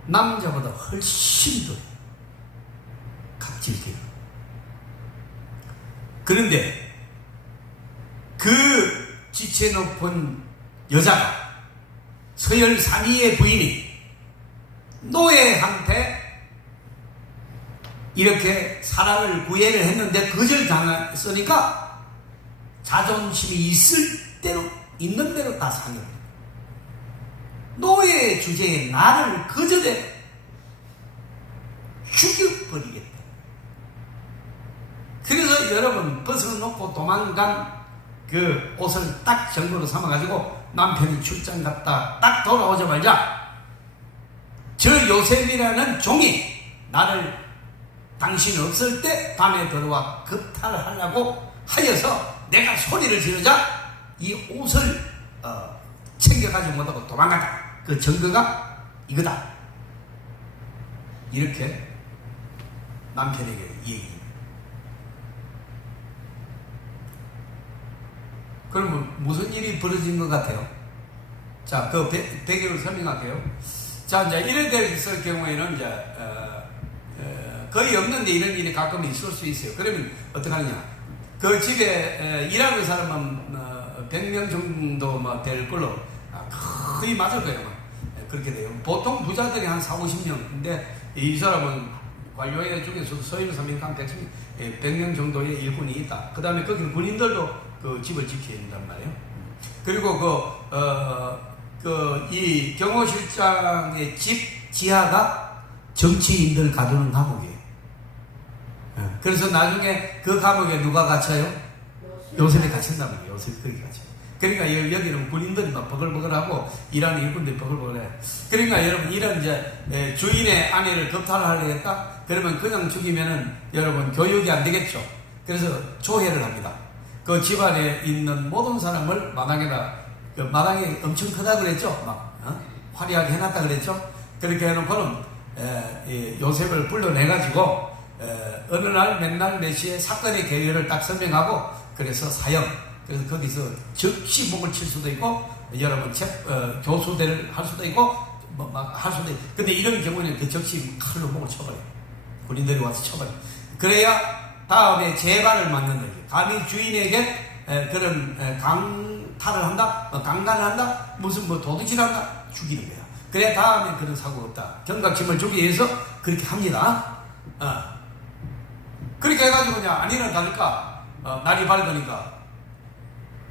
남자보다 훨씬 더 갑질기가. 그런데 그 지체 높은 여자가 서열 3위의 부인이 노예한테 이렇게 사랑을 구애를 했는데 거절당했으니까 자존심이 있는 대로 다 상여해요. 노예 주제에 나를 거절해 죽여버리겠다. 그래서 여러분 벗어놓고 도망간 그 옷을 딱 정보로 삼아가지고 남편이 출장 갔다 딱 돌아오자마자 저 요셉이라는 종이 나를 당신 없을 때 밤에 들어와 겁탈하려고 하여서 내가 소리를 지르자 이 옷을 챙겨가지 못하고 도망갔다. 그 증거가 이거다. 이렇게 남편에게 얘기합니다. 그러면 무슨 일이 벌어진 것 같아요? 자, 그 배경을 설명할게요. 자, 이제 이래 됐을 경우에는 이제 거의 없는데 이런 일이 가끔 있을 수 있어요. 그러면 어떻게 하느냐? 그 집에 일하는 사람은 100명 정도 될 걸로 거의 맞을 거예요. 그렇게 돼요. 보통 부자들이 한 4, 50명. 근데 이 사람은 관료회 중에서도 서인 서민간 100명 정도의 일꾼이 있다. 그 다음에 거기 군인들도 그 집을 지켜야 된단 말이에요. 그리고 이 경호실장의 집 지하가 정치인들 가두는 감옥이에요. 그래서 나중에 그 감옥에 누가 갇혀요? 요셉이 갇힌단 말이에요. 요셉이 거기 갇혀요. 그러니까 여기는 군인들이 막 버글버글하고 일하는 일꾼들이 버글버글해. 그러니까 여러분 이런 이제 주인의 아내를 겁탈하려겠다? 그러면 그냥 죽이면은 여러분 교육이 안 되겠죠. 그래서 조회를 합니다. 그 집안에 있는 모든 사람을 마당이 엄청 크다 그랬죠. 막 화려하게 해놨다 그랬죠. 그렇게 해놓고는 요셉을 불러내가지고 어느 날 맨날 몇 시에 사건의 개요를 딱 설명하고 그래서 사형. 그래서 거기서 즉시 목을 칠 수도 있고 여러분 교수대를 할 수도 있고 막 할 수도 있고. 근데 이런 경우는 그 즉시 칼로 목을 쳐버려요. 군인들이 와서 쳐버려요. 그래야 다음에 재발을 맞는 거죠. 감히 주인에게 그런 강탈을 한다, 강간을 한다, 무슨 도둑질을 한다, 죽이는 거야. 그래야 다음에 그런 사고가 없다. 경각심을 주기 위해서 그렇게 합니다. 그렇게 해가지고 그냥 아니나 다를까 날이 밝으니까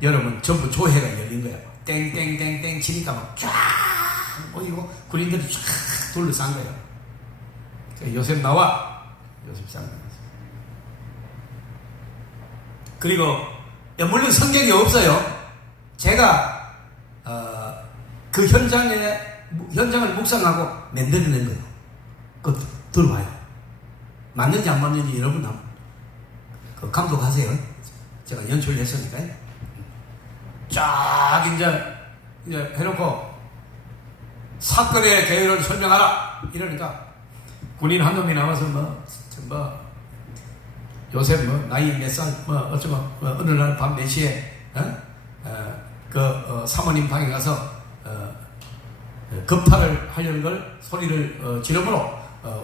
여러분 전부 조회가 열린 거야. 땡땡땡땡 치니까 막 쫙 보이고 군인들이 쫙 둘러싼 거야. 요셉 나와. 요셉 싼 거야. 그리고 물론 성경이 없어요. 제가 그 현장을 묵상하고 만들어낸 거예요. 그거 들어봐요. 맞는지 안 맞는지 여러분 그 감독하세요. 제가 연출을 했으니까요. 쫙 이제 해놓고 사건의 개요를 설명하라 이러니까 군인 한 놈이 나와서 요셉 나이 몇 살 어쩌고 어느 날 밤 4시에 사모님 방에 가서 급탈을 하려는 걸 소리를 지르므로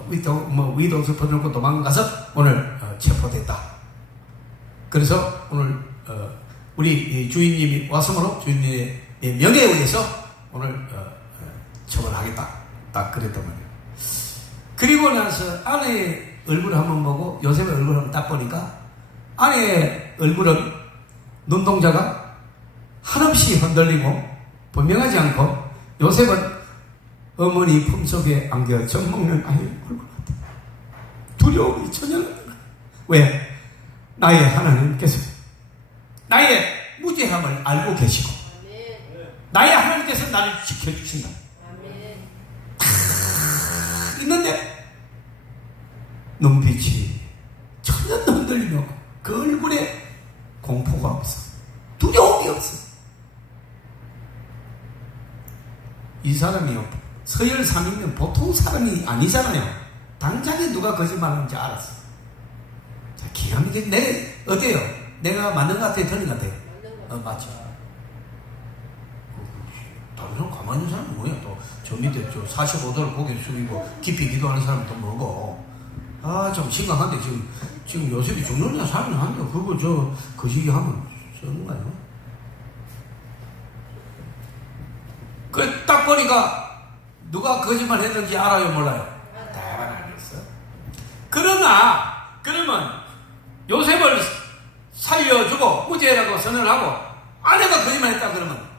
위도스 퍼놓고 도망가서 오늘 체포됐다. 그래서 오늘 우리 주인님이 왔으므로 주인님의 명예에 의해서 오늘 처벌하겠다. 딱 그랬단 말이에요. 그리고 나서 아내의 얼굴을 한번 보고 요셉의 얼굴을 한번 딱 보니까 아내의 얼굴은 눈동자가 한없이 흔들리고 분명하지 않고 요셉은 어머니 품속에 안겨 젖먹는 아이의 얼굴 같아. 두려움이 전혀 안 나. 왜? 나의 하나님께서 나의 무죄함을 알고 계시고 나의 하나님께서 나를 지켜주신다. 있는데 눈빛이 전혀 흔들림이 없고 그 얼굴에 공포가 없어. 두려움이 없어. 이 사람이요 서열 3이면 보통 사람이 아니잖아요. 당장에 누가 거짓말하는지 알았어. 자, 기가 막히게 어때요? 내가 맞는 것 같아요? 틀린 것 같아요? 맞죠. 다른 사람 가만히 있는 사람은 뭐야? 또 저 밑에 45도를 고개 숙이고 깊이 기도하는 사람은 또 뭐고? 좀 심각한데 지금 요셉이 죽느냐 살느냐 그거 거시기 하면 쓰는 거예요. 그 딱 보니까 누가 거짓말 했는지 알아요 몰라요? 대박 알겠어. 그러면 요셉을 살려주고 무죄라고 선언하고 아내가 거짓말 했다 그러면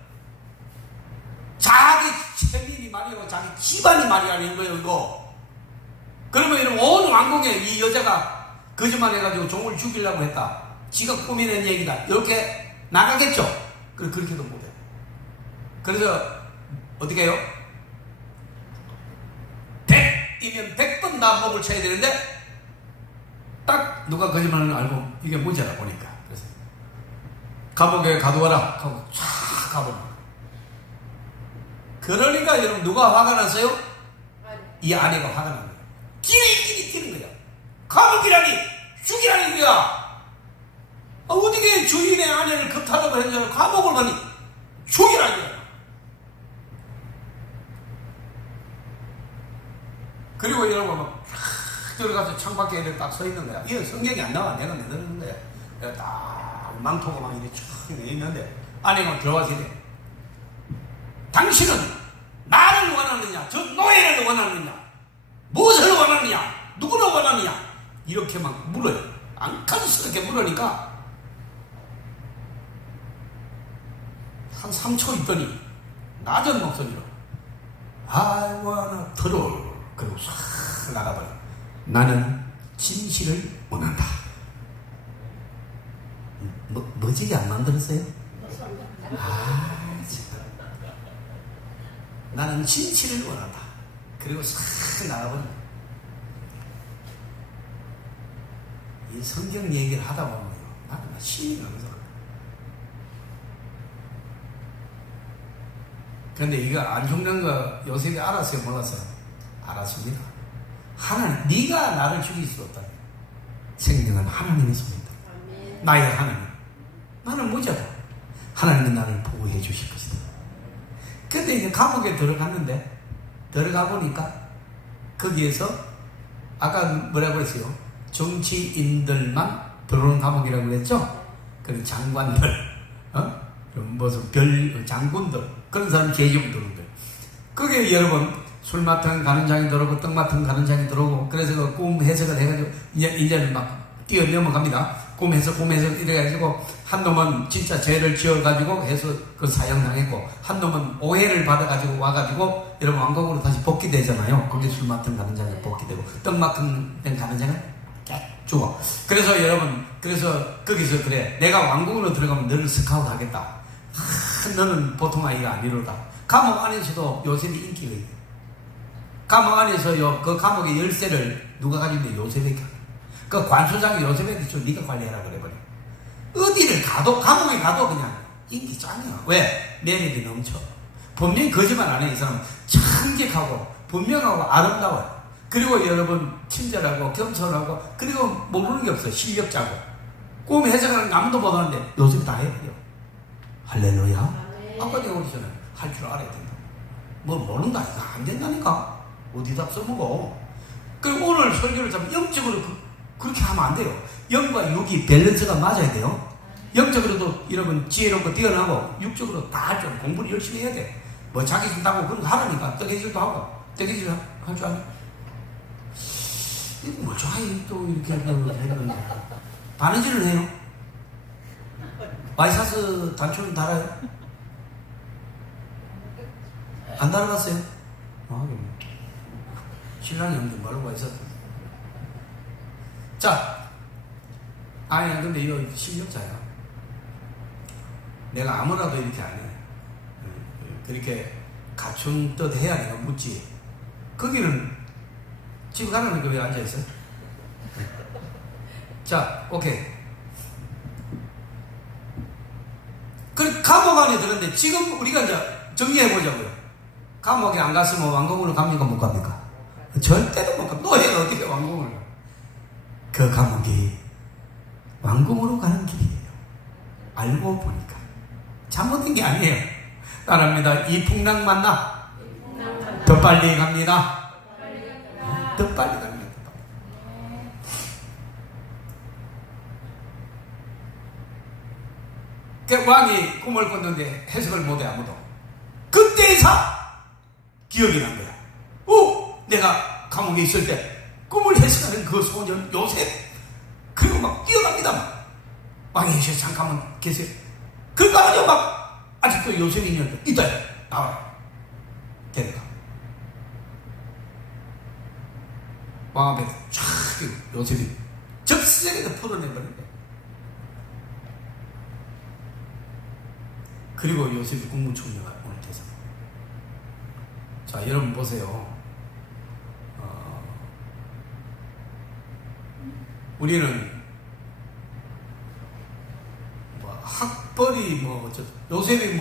자기 책임이 말이고 자기 집안이 말이 아닌 거예요 이거. 그러면 이런 온 왕궁에 이 여자가 거짓말 해가지고 종을 죽이려고 했다. 지가 꾸미는 얘기다. 이렇게 나가겠죠. 그렇게도 못해. 그래서 어떻게 해요? 100이면 100번 나 목을 쳐야 되는데 딱 누가 거짓말을 알고 이게 문제라 보니까 그래서 감옥에 가두어라 하고 쫙 가버려. 그러니까 여러분 누가 화가 났어요? 이 아내가 화가 난 거예요. 끼리끼리 뛰는 거야. 감옥이라니 죽이라는 거야. 어떻게 주인의 아내를 급탈하고 했냐면 감옥을 가니 죽이라는 거야. 그리고 여러분 막 들어가서 창밖에 애들 딱 서 있는 거야. 이거 성경이 안 나와. 내가 만드는 거야. 딱 망토가 막 이렇게 쫙 있는데 아내가 들어와서 이래. 당신은 나를 원하느냐, 저 노예를 원하느냐, 무엇을 원하느냐, 누구를 원하느냐, 이렇게 막 물어요. 앙칼스럽게 물으니까 한 3초 있더니 낮은 목소리로 I wanna troll, 그리고 싹 나가버려. 나는 진실을 원한다. 뭐지게 안 만들었어요? 참. 나는 진실을 원한다. 그리고 싹 나가버려. 이 성경 얘기를 하다 보면 나는 신이 나면서. 그런데 이거 안중는 거 요셉이 알았어요, 몰랐어요? 알았습니다. 하나님, 네가 나를 죽일 수 없다. 생명은 하나님의 손이다. 나의 하나님. 나는 무죄다. 하나님은 나를 보호해 주실 것이다. 근데 이제 감옥에 들어갔는데, 들어가 보니까 거기에서 아까 뭐라고 그랬어요? 정치인들만 들어오는 감옥이라고 그랬죠? 그 장관들, 무슨 장군들, 그런 사람 계정 들어오는 거예요. 그게 여러분, 술 맡은 가는 장이 들어오고, 떡 맡은 가는 장이 들어오고, 그래서 그 꿈 해석을 해가지고, 이제는 막 뛰어 넘어갑니다. 꿈 해석 이래가지고, 한 놈은 진짜 죄를 지어가지고 해서 그 사형당했고, 한 놈은 오해를 받아가지고 와가지고, 여러분 왕궁으로 다시 복귀되잖아요. 거기 술 맡은 가는 장이 복귀되고, 떡 맡은 가는 장은 죽어. 그래서 여러분, 그래서 거기서 그래. 내가 왕궁으로 들어가면 너를 스카우트 하겠다. 너는 보통 아이가 아니로다. 감옥 안에서도 요셉이 인기가 있대. 감옥 안에서요, 그 감옥의 열쇠를 누가 가지는데 요셉에게. 그 관소장이 요셉에게 줘. 네가 관리해라 그래버려. 어디를 가도, 감옥에 가도 그냥 인기 짱이야. 왜? 매력이 넘쳐. 분명히 거짓말 안 해. 이 사람은 참직하고 분명하고 아름다워요. 그리고 여러분 친절하고 겸손하고, 그리고 모르는 게 없어요. 실력자고. 꿈 해석하는 거 아무도 못하는데 요셉이 다 해요. 할렐루야. 아까 내가 그러잖아요. 할 줄 알아야 된다. 뭐 모른다 이거 안 된다니까. 어디다 써먹어. 그리고 오늘 설교를 잡으면 영적으로 그렇게 하면 안 돼요. 영과 육이 밸런스가 맞아야 돼요. 영적으로도 여러분 지혜롭고 뛰어나고, 육적으로 다 할 줄 알아. 공부를 열심히 해야 돼. 뭐 자기 준다고 그런 거 하라니까. 뜨개질도 하고. 뜨개질 할 줄 아냐? 이거 뭐 좋아해 또 이렇게 하는 바느질을 해요. 와이셔츠 단추는 달아요? 안 달아봤어요? 신랑이 없는데 뭐라고 와이셔츠. 자, 아니야. 근데 이거 실력자야. 내가 아무라도 이렇게 안 해. 그렇게 갖춘 뜻 해야 내가 묻지. 거기는 집에 가라니까 왜 앉아있어요? 자, 오케이. 그 감옥 안에 들었는데 지금 우리가 이제 정리해보자고요. 감옥에 안 갔으면 왕궁으로 갑니까? 못 갑니까? 절대로 못 갑니다. 너희는 어떻게 왕궁을 가? 그 감옥이 왕궁으로 가는 길이에요. 알고 보니까 잘못된 게 아니에요. 따라합니다. 이 풍랑 만나 더 빨리 갑니다. 더 빨리 갑니다. 그 왕이 꿈을 꿨는데 해석을 못해 아무도. 그때서 기억이 난 거야. 내가 감옥에 있을 때 꿈을 해석하는 그 소년 요셉. 그리고 막 뛰어갑니다. 막. 왕이 잠깐만 계세요. 그러니까 아니요 막 아직도 요셉이 있는데 이따 나와요. 데려가. 왕 앞에 쫙 요셉이 접시에다 풀어내버린 거야. 그리고 요셉이 국무총리가 오늘 되서. 자, 여러분 보세요. 우리는 뭐 학벌이 요셉이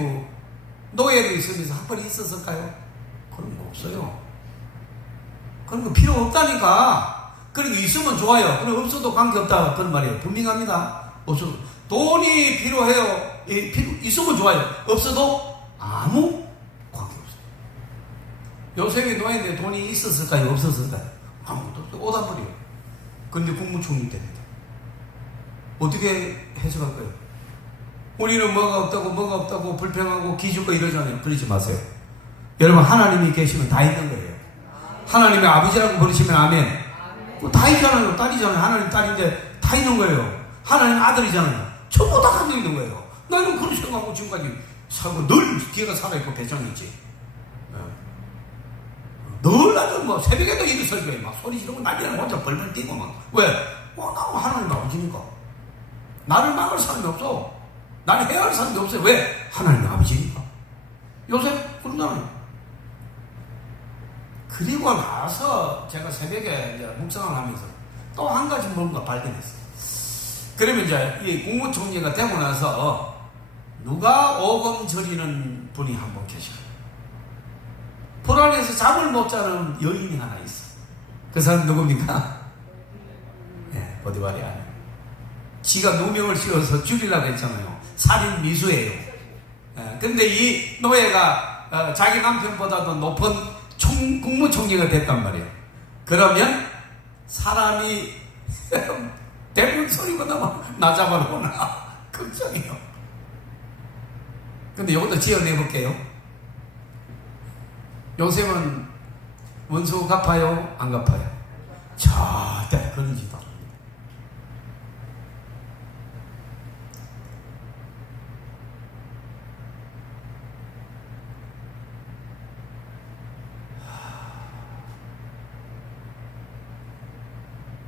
노예로 있으면서 학벌이 있었을까요? 그런 거 없어요. 그런 거 필요 없다니까. 그런 게 있으면 좋아요. 그럼 없어도 관계없다. 그런 말이에요. 분명합니다. 없어도. 돈이 필요해요. 있으면 좋아요. 없어도 아무 관계없어요. 요셉이 노예인데 돈이 있었을까요? 없었을까요? 아무것도 없어요. 오단벌이에요. 근데 국무총리 됩니다. 어떻게 해석할까요? 우리는 뭐가 없다고 불평하고 기죽고 이러잖아요. 그러지 마세요. 여러분, 하나님이 계시면 다 있는 거예요. 하나님의 아버지라고 부르시면 아멘. 다 있잖아요. 딸이잖아요. 하나님 딸인데 다 있는 거예요. 하나님 아들이잖아요. 전부 다 가지고 있는 거예요. 나는 그런 생각하고 지금까지 살고 늘 뒤가 살아있고 배짱이지. 늘 나는 뭐 새벽에도 일어설 거예요. 막 소리 지르고 난리나고 혼자 벌벌 뛰고 막. 왜? 나 하나님 아버지니까. 나를 막을 사람이 없어. 나를 해야 할 사람이 없어요. 왜? 하나님 아버지니까. 요새 그러잖아요. 그리고 나서 제가 새벽에 이제 묵상을 하면서 또 한 가지 뭔가 발견했어요. 그러면 이제 이 국무총리가 되고 나서 누가 오금 저리는 분이 한 분 계셔요. 불안해서 잠을 못 자는 여인이 하나 있어. 그 사람 누굽니까? 네, 보디발이 아니에요. 지가 누명을 씌워서 죽이려고 했잖아요. 살인 미수예요. 근데 이 노예가 자기 남편보다도 높은 국무총리가 됐단 말이에요. 그러면 사람이 대부분 소리보다 나 잡아놓거나 걱정이에요. 근데 이것도 지어내볼게요. 요셉은 원수 갚아요? 안 갚아요? 절대 그런 짓 안 합니다.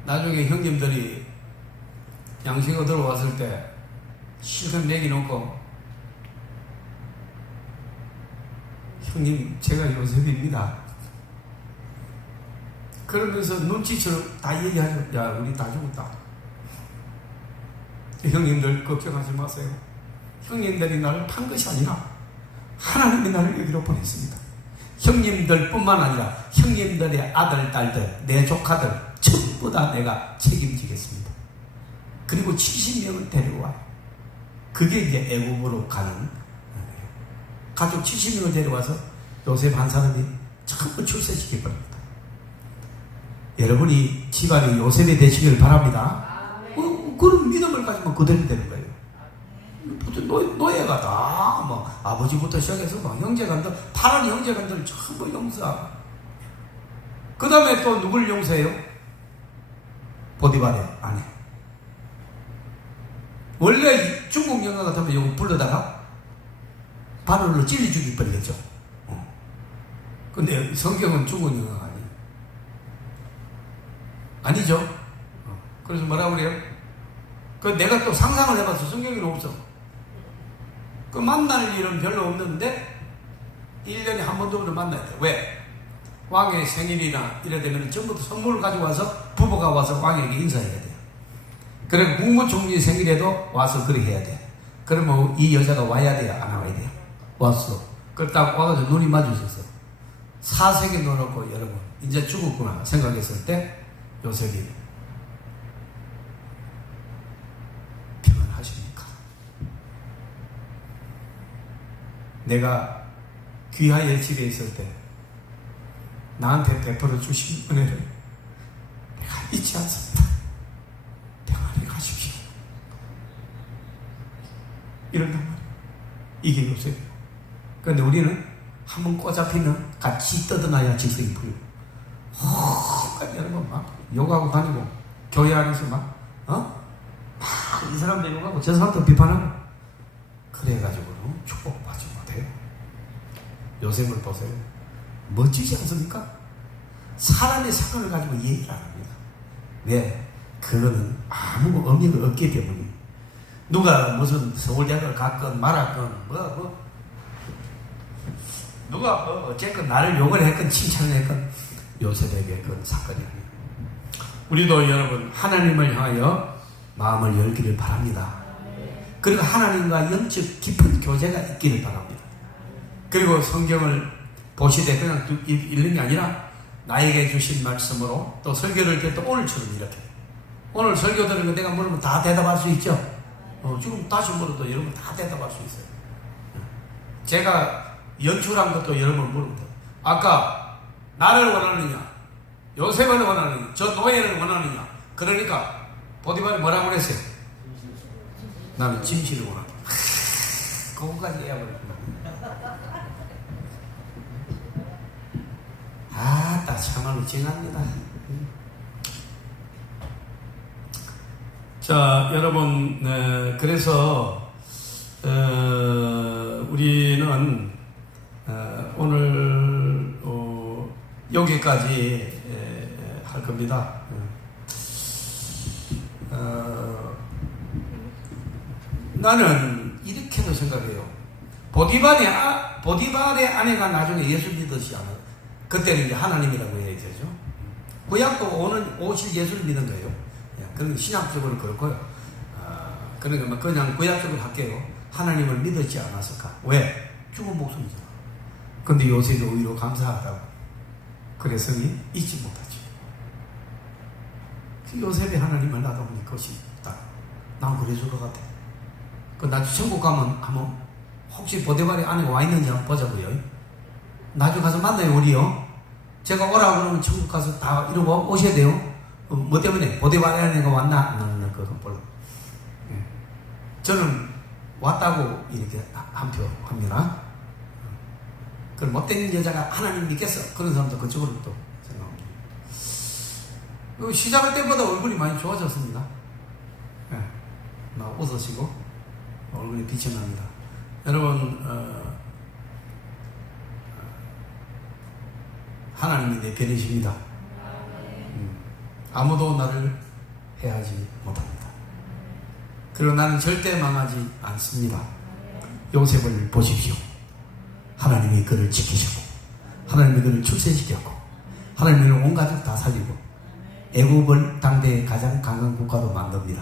나중에 형님들이 양식을 들어왔을 때 실컷 먹이놓고 형님 제가 요셉입니다 그러면서 눈치처럼 다 얘기하죠. 야 우리 다 죽었다. 형님들 걱정하지 마세요. 형님들이 나를 판 것이 아니라 하나님이 나를 여기로 보냈습니다. 형님들 뿐만 아니라 형님들의 아들 딸들 내 조카들 전부 다 내가 책임지겠습니다. 그리고 70명을 데려와요. 그게 이제 애굽으로 가는 가족 70명을 데려와서 요셉 한 사람이 전부 출세시킬 겁니다. 여러분이 집안이 요셉이 되시길 바랍니다. 그런 믿음을 가지면 그대로 되는 거예요. 노예가 다 뭐 아버지부터 시작해서 막 형제간들 파란 형제간들 전부 용서. 그 다음에 또 누굴 용서해요? 보디발의 아내. 원래 중국 영화 같으면 여기 불러다가 바늘로 찔러 죽일 뻔했죠. 근데 성경은 중국 영화가 아니에요. 아니죠. 그래서 뭐라고 그래요? 그 내가 또 상상을 해봤어. 성경에는 없어. 그 만날 일은 별로 없는데 1년에 한 번 정도 만나야 돼. 왜? 왕의 생일이나 이래 되면 전부 선물을 가지고 와서 부부가 와서 왕에게 인사해야 돼요. 그리고 국무총리 생일에도 와서 그렇게 해야 돼. 그러면 이 여자가 와야 돼요? 안 와야 돼요? 왔어. 그걸 딱 와가지고 눈이 마주쳤어. 사색에 넣어놓고 여러분 이제 죽었구나 생각했을 때 요셉이 평안하십니까? 내가 귀하의 집에 있을 때 나한테 베풀어 주신 은혜를 내가 잊지 않습니다. 평안히 가십시오. 이런단 말이에요. 이게 요셉이에요. 그런데 우리는 한번 꼬잡히면 같이 떠드나야 질서이 풀리고 여러분 막 욕하고 다니고 교회 안에서 막 이 사람도 욕하고 저 사람도 비판하고 그래가지고는 축복받지 못해요. 요셉을 보세요. 멋지지 않습니까? 사람의 사건을 가지고 얘기를 안 합니다. 왜? 그거는 아무 의미가 없기 때문에 누가 무슨 서울대학을 갔건 말았건 누가 어쨌건 나를 욕을 했건 칭찬을 했건 요셉에게 그건 사건이 아니에요. 우리도 여러분 하나님을 향하여 마음을 열기를 바랍니다. 그리고 하나님과 영적 깊은 교제가 있기를 바랍니다. 그리고 성경을 보시되 그냥 읽는 게 아니라 나에게 주신 말씀으로 또 설교를 할 때 또 오늘처럼 이렇게 오늘 설교 들은 거 내가 물으면 다 대답할 수 있죠. 지금 다시 물어도 여러분 다 대답할 수 있어요. 제가 연출한 것도 여러분 물으면 돼요. 아까 나를 원하느냐 요셉을 원하느냐 저 노예를 원하느냐 그러니까 보디발이 뭐라고 그랬어요? 나는 짐 실으고 나. 그거까지 해야버렸구나. 아따 참말로 징합니다. 자 여러분 그래서 우리는 오늘 여기까지 할 겁니다. 나는 이렇게도 생각해요. 보디발의 아내가 나중에 예수 믿듯이 하면 그때는 이제 하나님이라고 해야 되죠. 구약도 오실 예수를 믿은 거예요. 그런 신학적으로 그렇고요. 그러니까 그냥 구약적으로 할게요. 하나님을 믿었지 않았을까? 왜? 죽은 목숨이잖아. 근데 요셉이 오히려 감사하다고. 그랬으니 잊지 못하지. 요셉이 하나님을 나도 보니 것이 있다. 난 그래줄 것 같아. 그 나중에 천국 가면 한번 혹시 보디발의 아내가 와 있는지 한번 보자고요. 나중에 가서 만나요 우리요. 제가 오라고 그러면 천국 가서 다 이러고 오셔야 돼요. 뭐 때문에? 보디발의 아내가 왔나? 안 왔나? 그건 몰라. 저는 왔다고 이렇게 한 표 합니다. 그 못된 여자가 하나님 믿겠어? 그런 사람도 그쪽으로 또 생각합니다. 시작할 때보다 얼굴이 많이 좋아졌습니다. 막 웃으시고 얼굴이 빛이 납니다. 여러분 하나님이 내 편이십니다. 아무도 나를 해하지 못합니다. 그리고 나는 절대 망하지 않습니다. 요셉을 보십시오. 하나님이 그를 지키시고 하나님이 그를 출세시켰고 하나님이 그를 온 가족 다 살리고 애국을 당대의 가장 강한 국가로 만듭니다.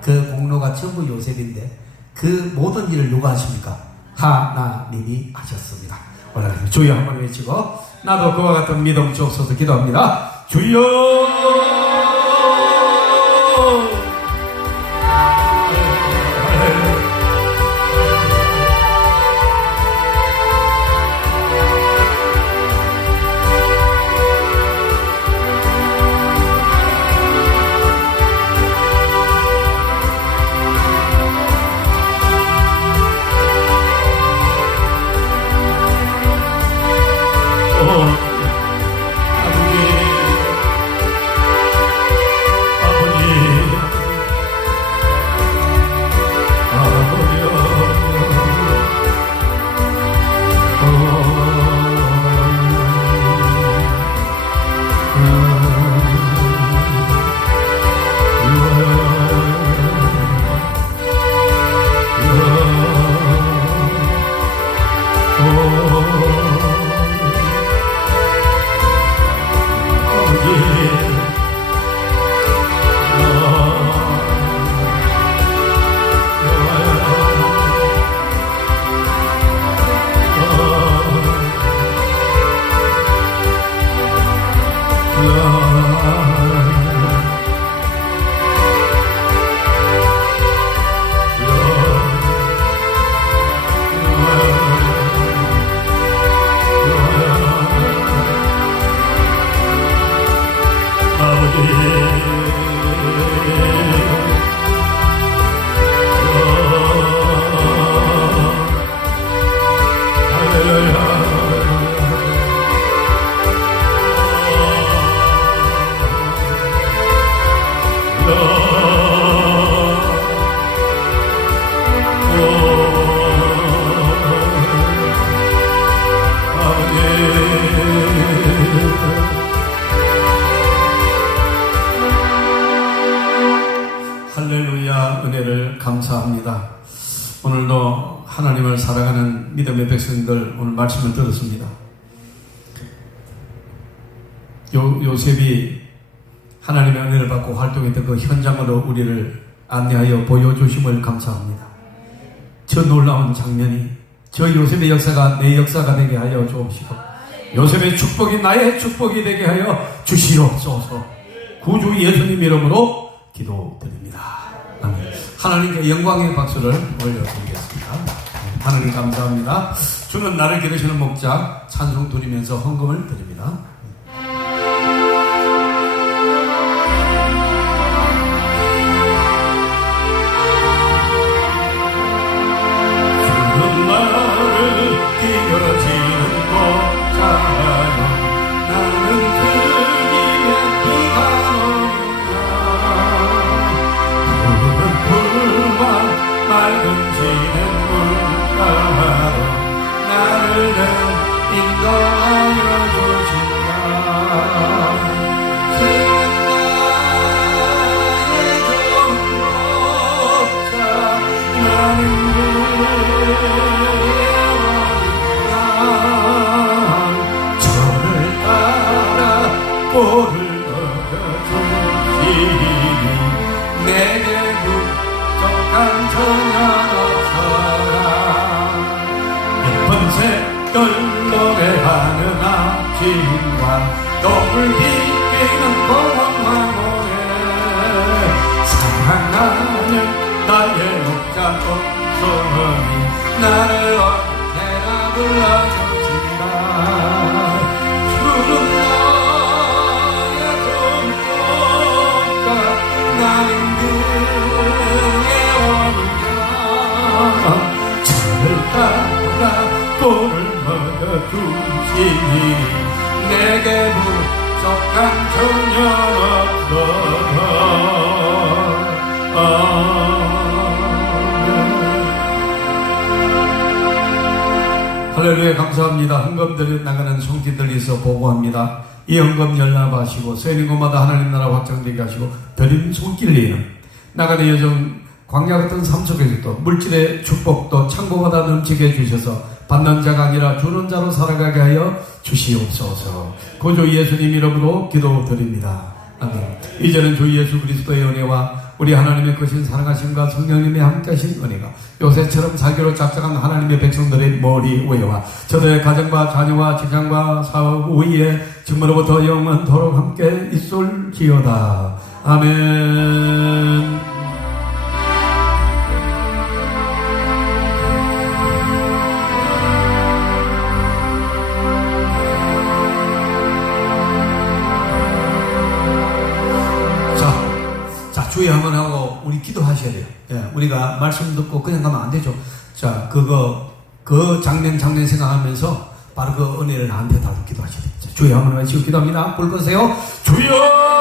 그 공로가 전부 요셉인데 그 모든 일을 누가 하십니까? 하나님이 하셨습니다. 오늘 주여 한번 외치고 나도 그와 같은 믿음 주옵소서 기도합니다. 주여 할렐루야. 은혜를 감사합니다. 오늘도 하나님을 사랑하는 믿음의 백성들 오늘 말씀을 들었습니다. 요셉이 하나님의 은혜를 받고 활동했던 그 현장으로 우리를 안내하여 보여주심을 감사합니다. 저 놀라운 장면이 저 요셉의 역사가 내 역사가 되게 하여 주옵시고 요셉의 축복이 나의 축복이 되게 하여 주시옵소서. 구주 예수님 이름으로 기도드립니다. 아멘. 하나님께 영광의 박수를 올려드리겠습니다. 하나님 감사합니다. 주는 나를 기르시는 목자 찬송 드리면서 헌금을 드립니다. 물가로 나를 인도하여 주신다. 꼴을 먹어주시니 내게 부족한 전혀 없어라. 예쁜 새들 노래하는 아침과 노을 비비는 고운 황홀에 사랑하는 나의 목자 옥소문이 나를 언제나 불러주시라. 푸른 나는 그의 어린양 저를 따라 꼴을 먹어주시니 내게 부족한 전혀 없어라. 할렐루야. 감사합니다. 헌금들이 나가는 손길들이 있어 보고합니다. 이 헌금 열납하시고 서 있는 곳마다 하나님 나라 확장되게 하시고 별인 손길리는 나가는 여정 광야 같은 삶 속에서도 물질의 축복도 창고마다 넘치게 해주셔서 받는 자가 아니라 주는 자로 살아가게 하여 주시옵소서. 구주 예수님 이름으로 기도드립니다. 아멘. 이제는 주 예수 그리스도의 은혜와 우리 하나님의 크신 사랑하심과 성령님의 함께하신 은혜가 요새처럼 살기로 작정한 하나님의 백성들의 머리 위와 저들의 가정과 자녀와 직장과 사업 위에 지금으로부터 영원토록 함께 있을지어다. 아멘. 주의 한번 하고 우리 기도하셔야 돼요. 예, 우리가 말씀 듣고 그냥 가면 안 되죠. 자, 그 장면 생각하면서 바로 그 은혜를 나한테 달고 기도하셔야 돼요. 자, 주의 한번 외치고 기도합니다. 불 끄세요. 주여!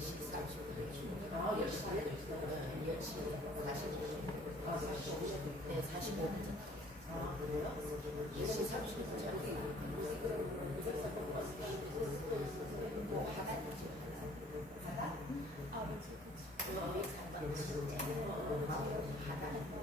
10시 45분. 아, 10시 반에 줬어요. 10시 45분. 아, 45분. 네, 45분. 아, 그래요? 10시 30분. 뭐, 하단이죠. 하단? 아, 그렇지. 하단. 하단.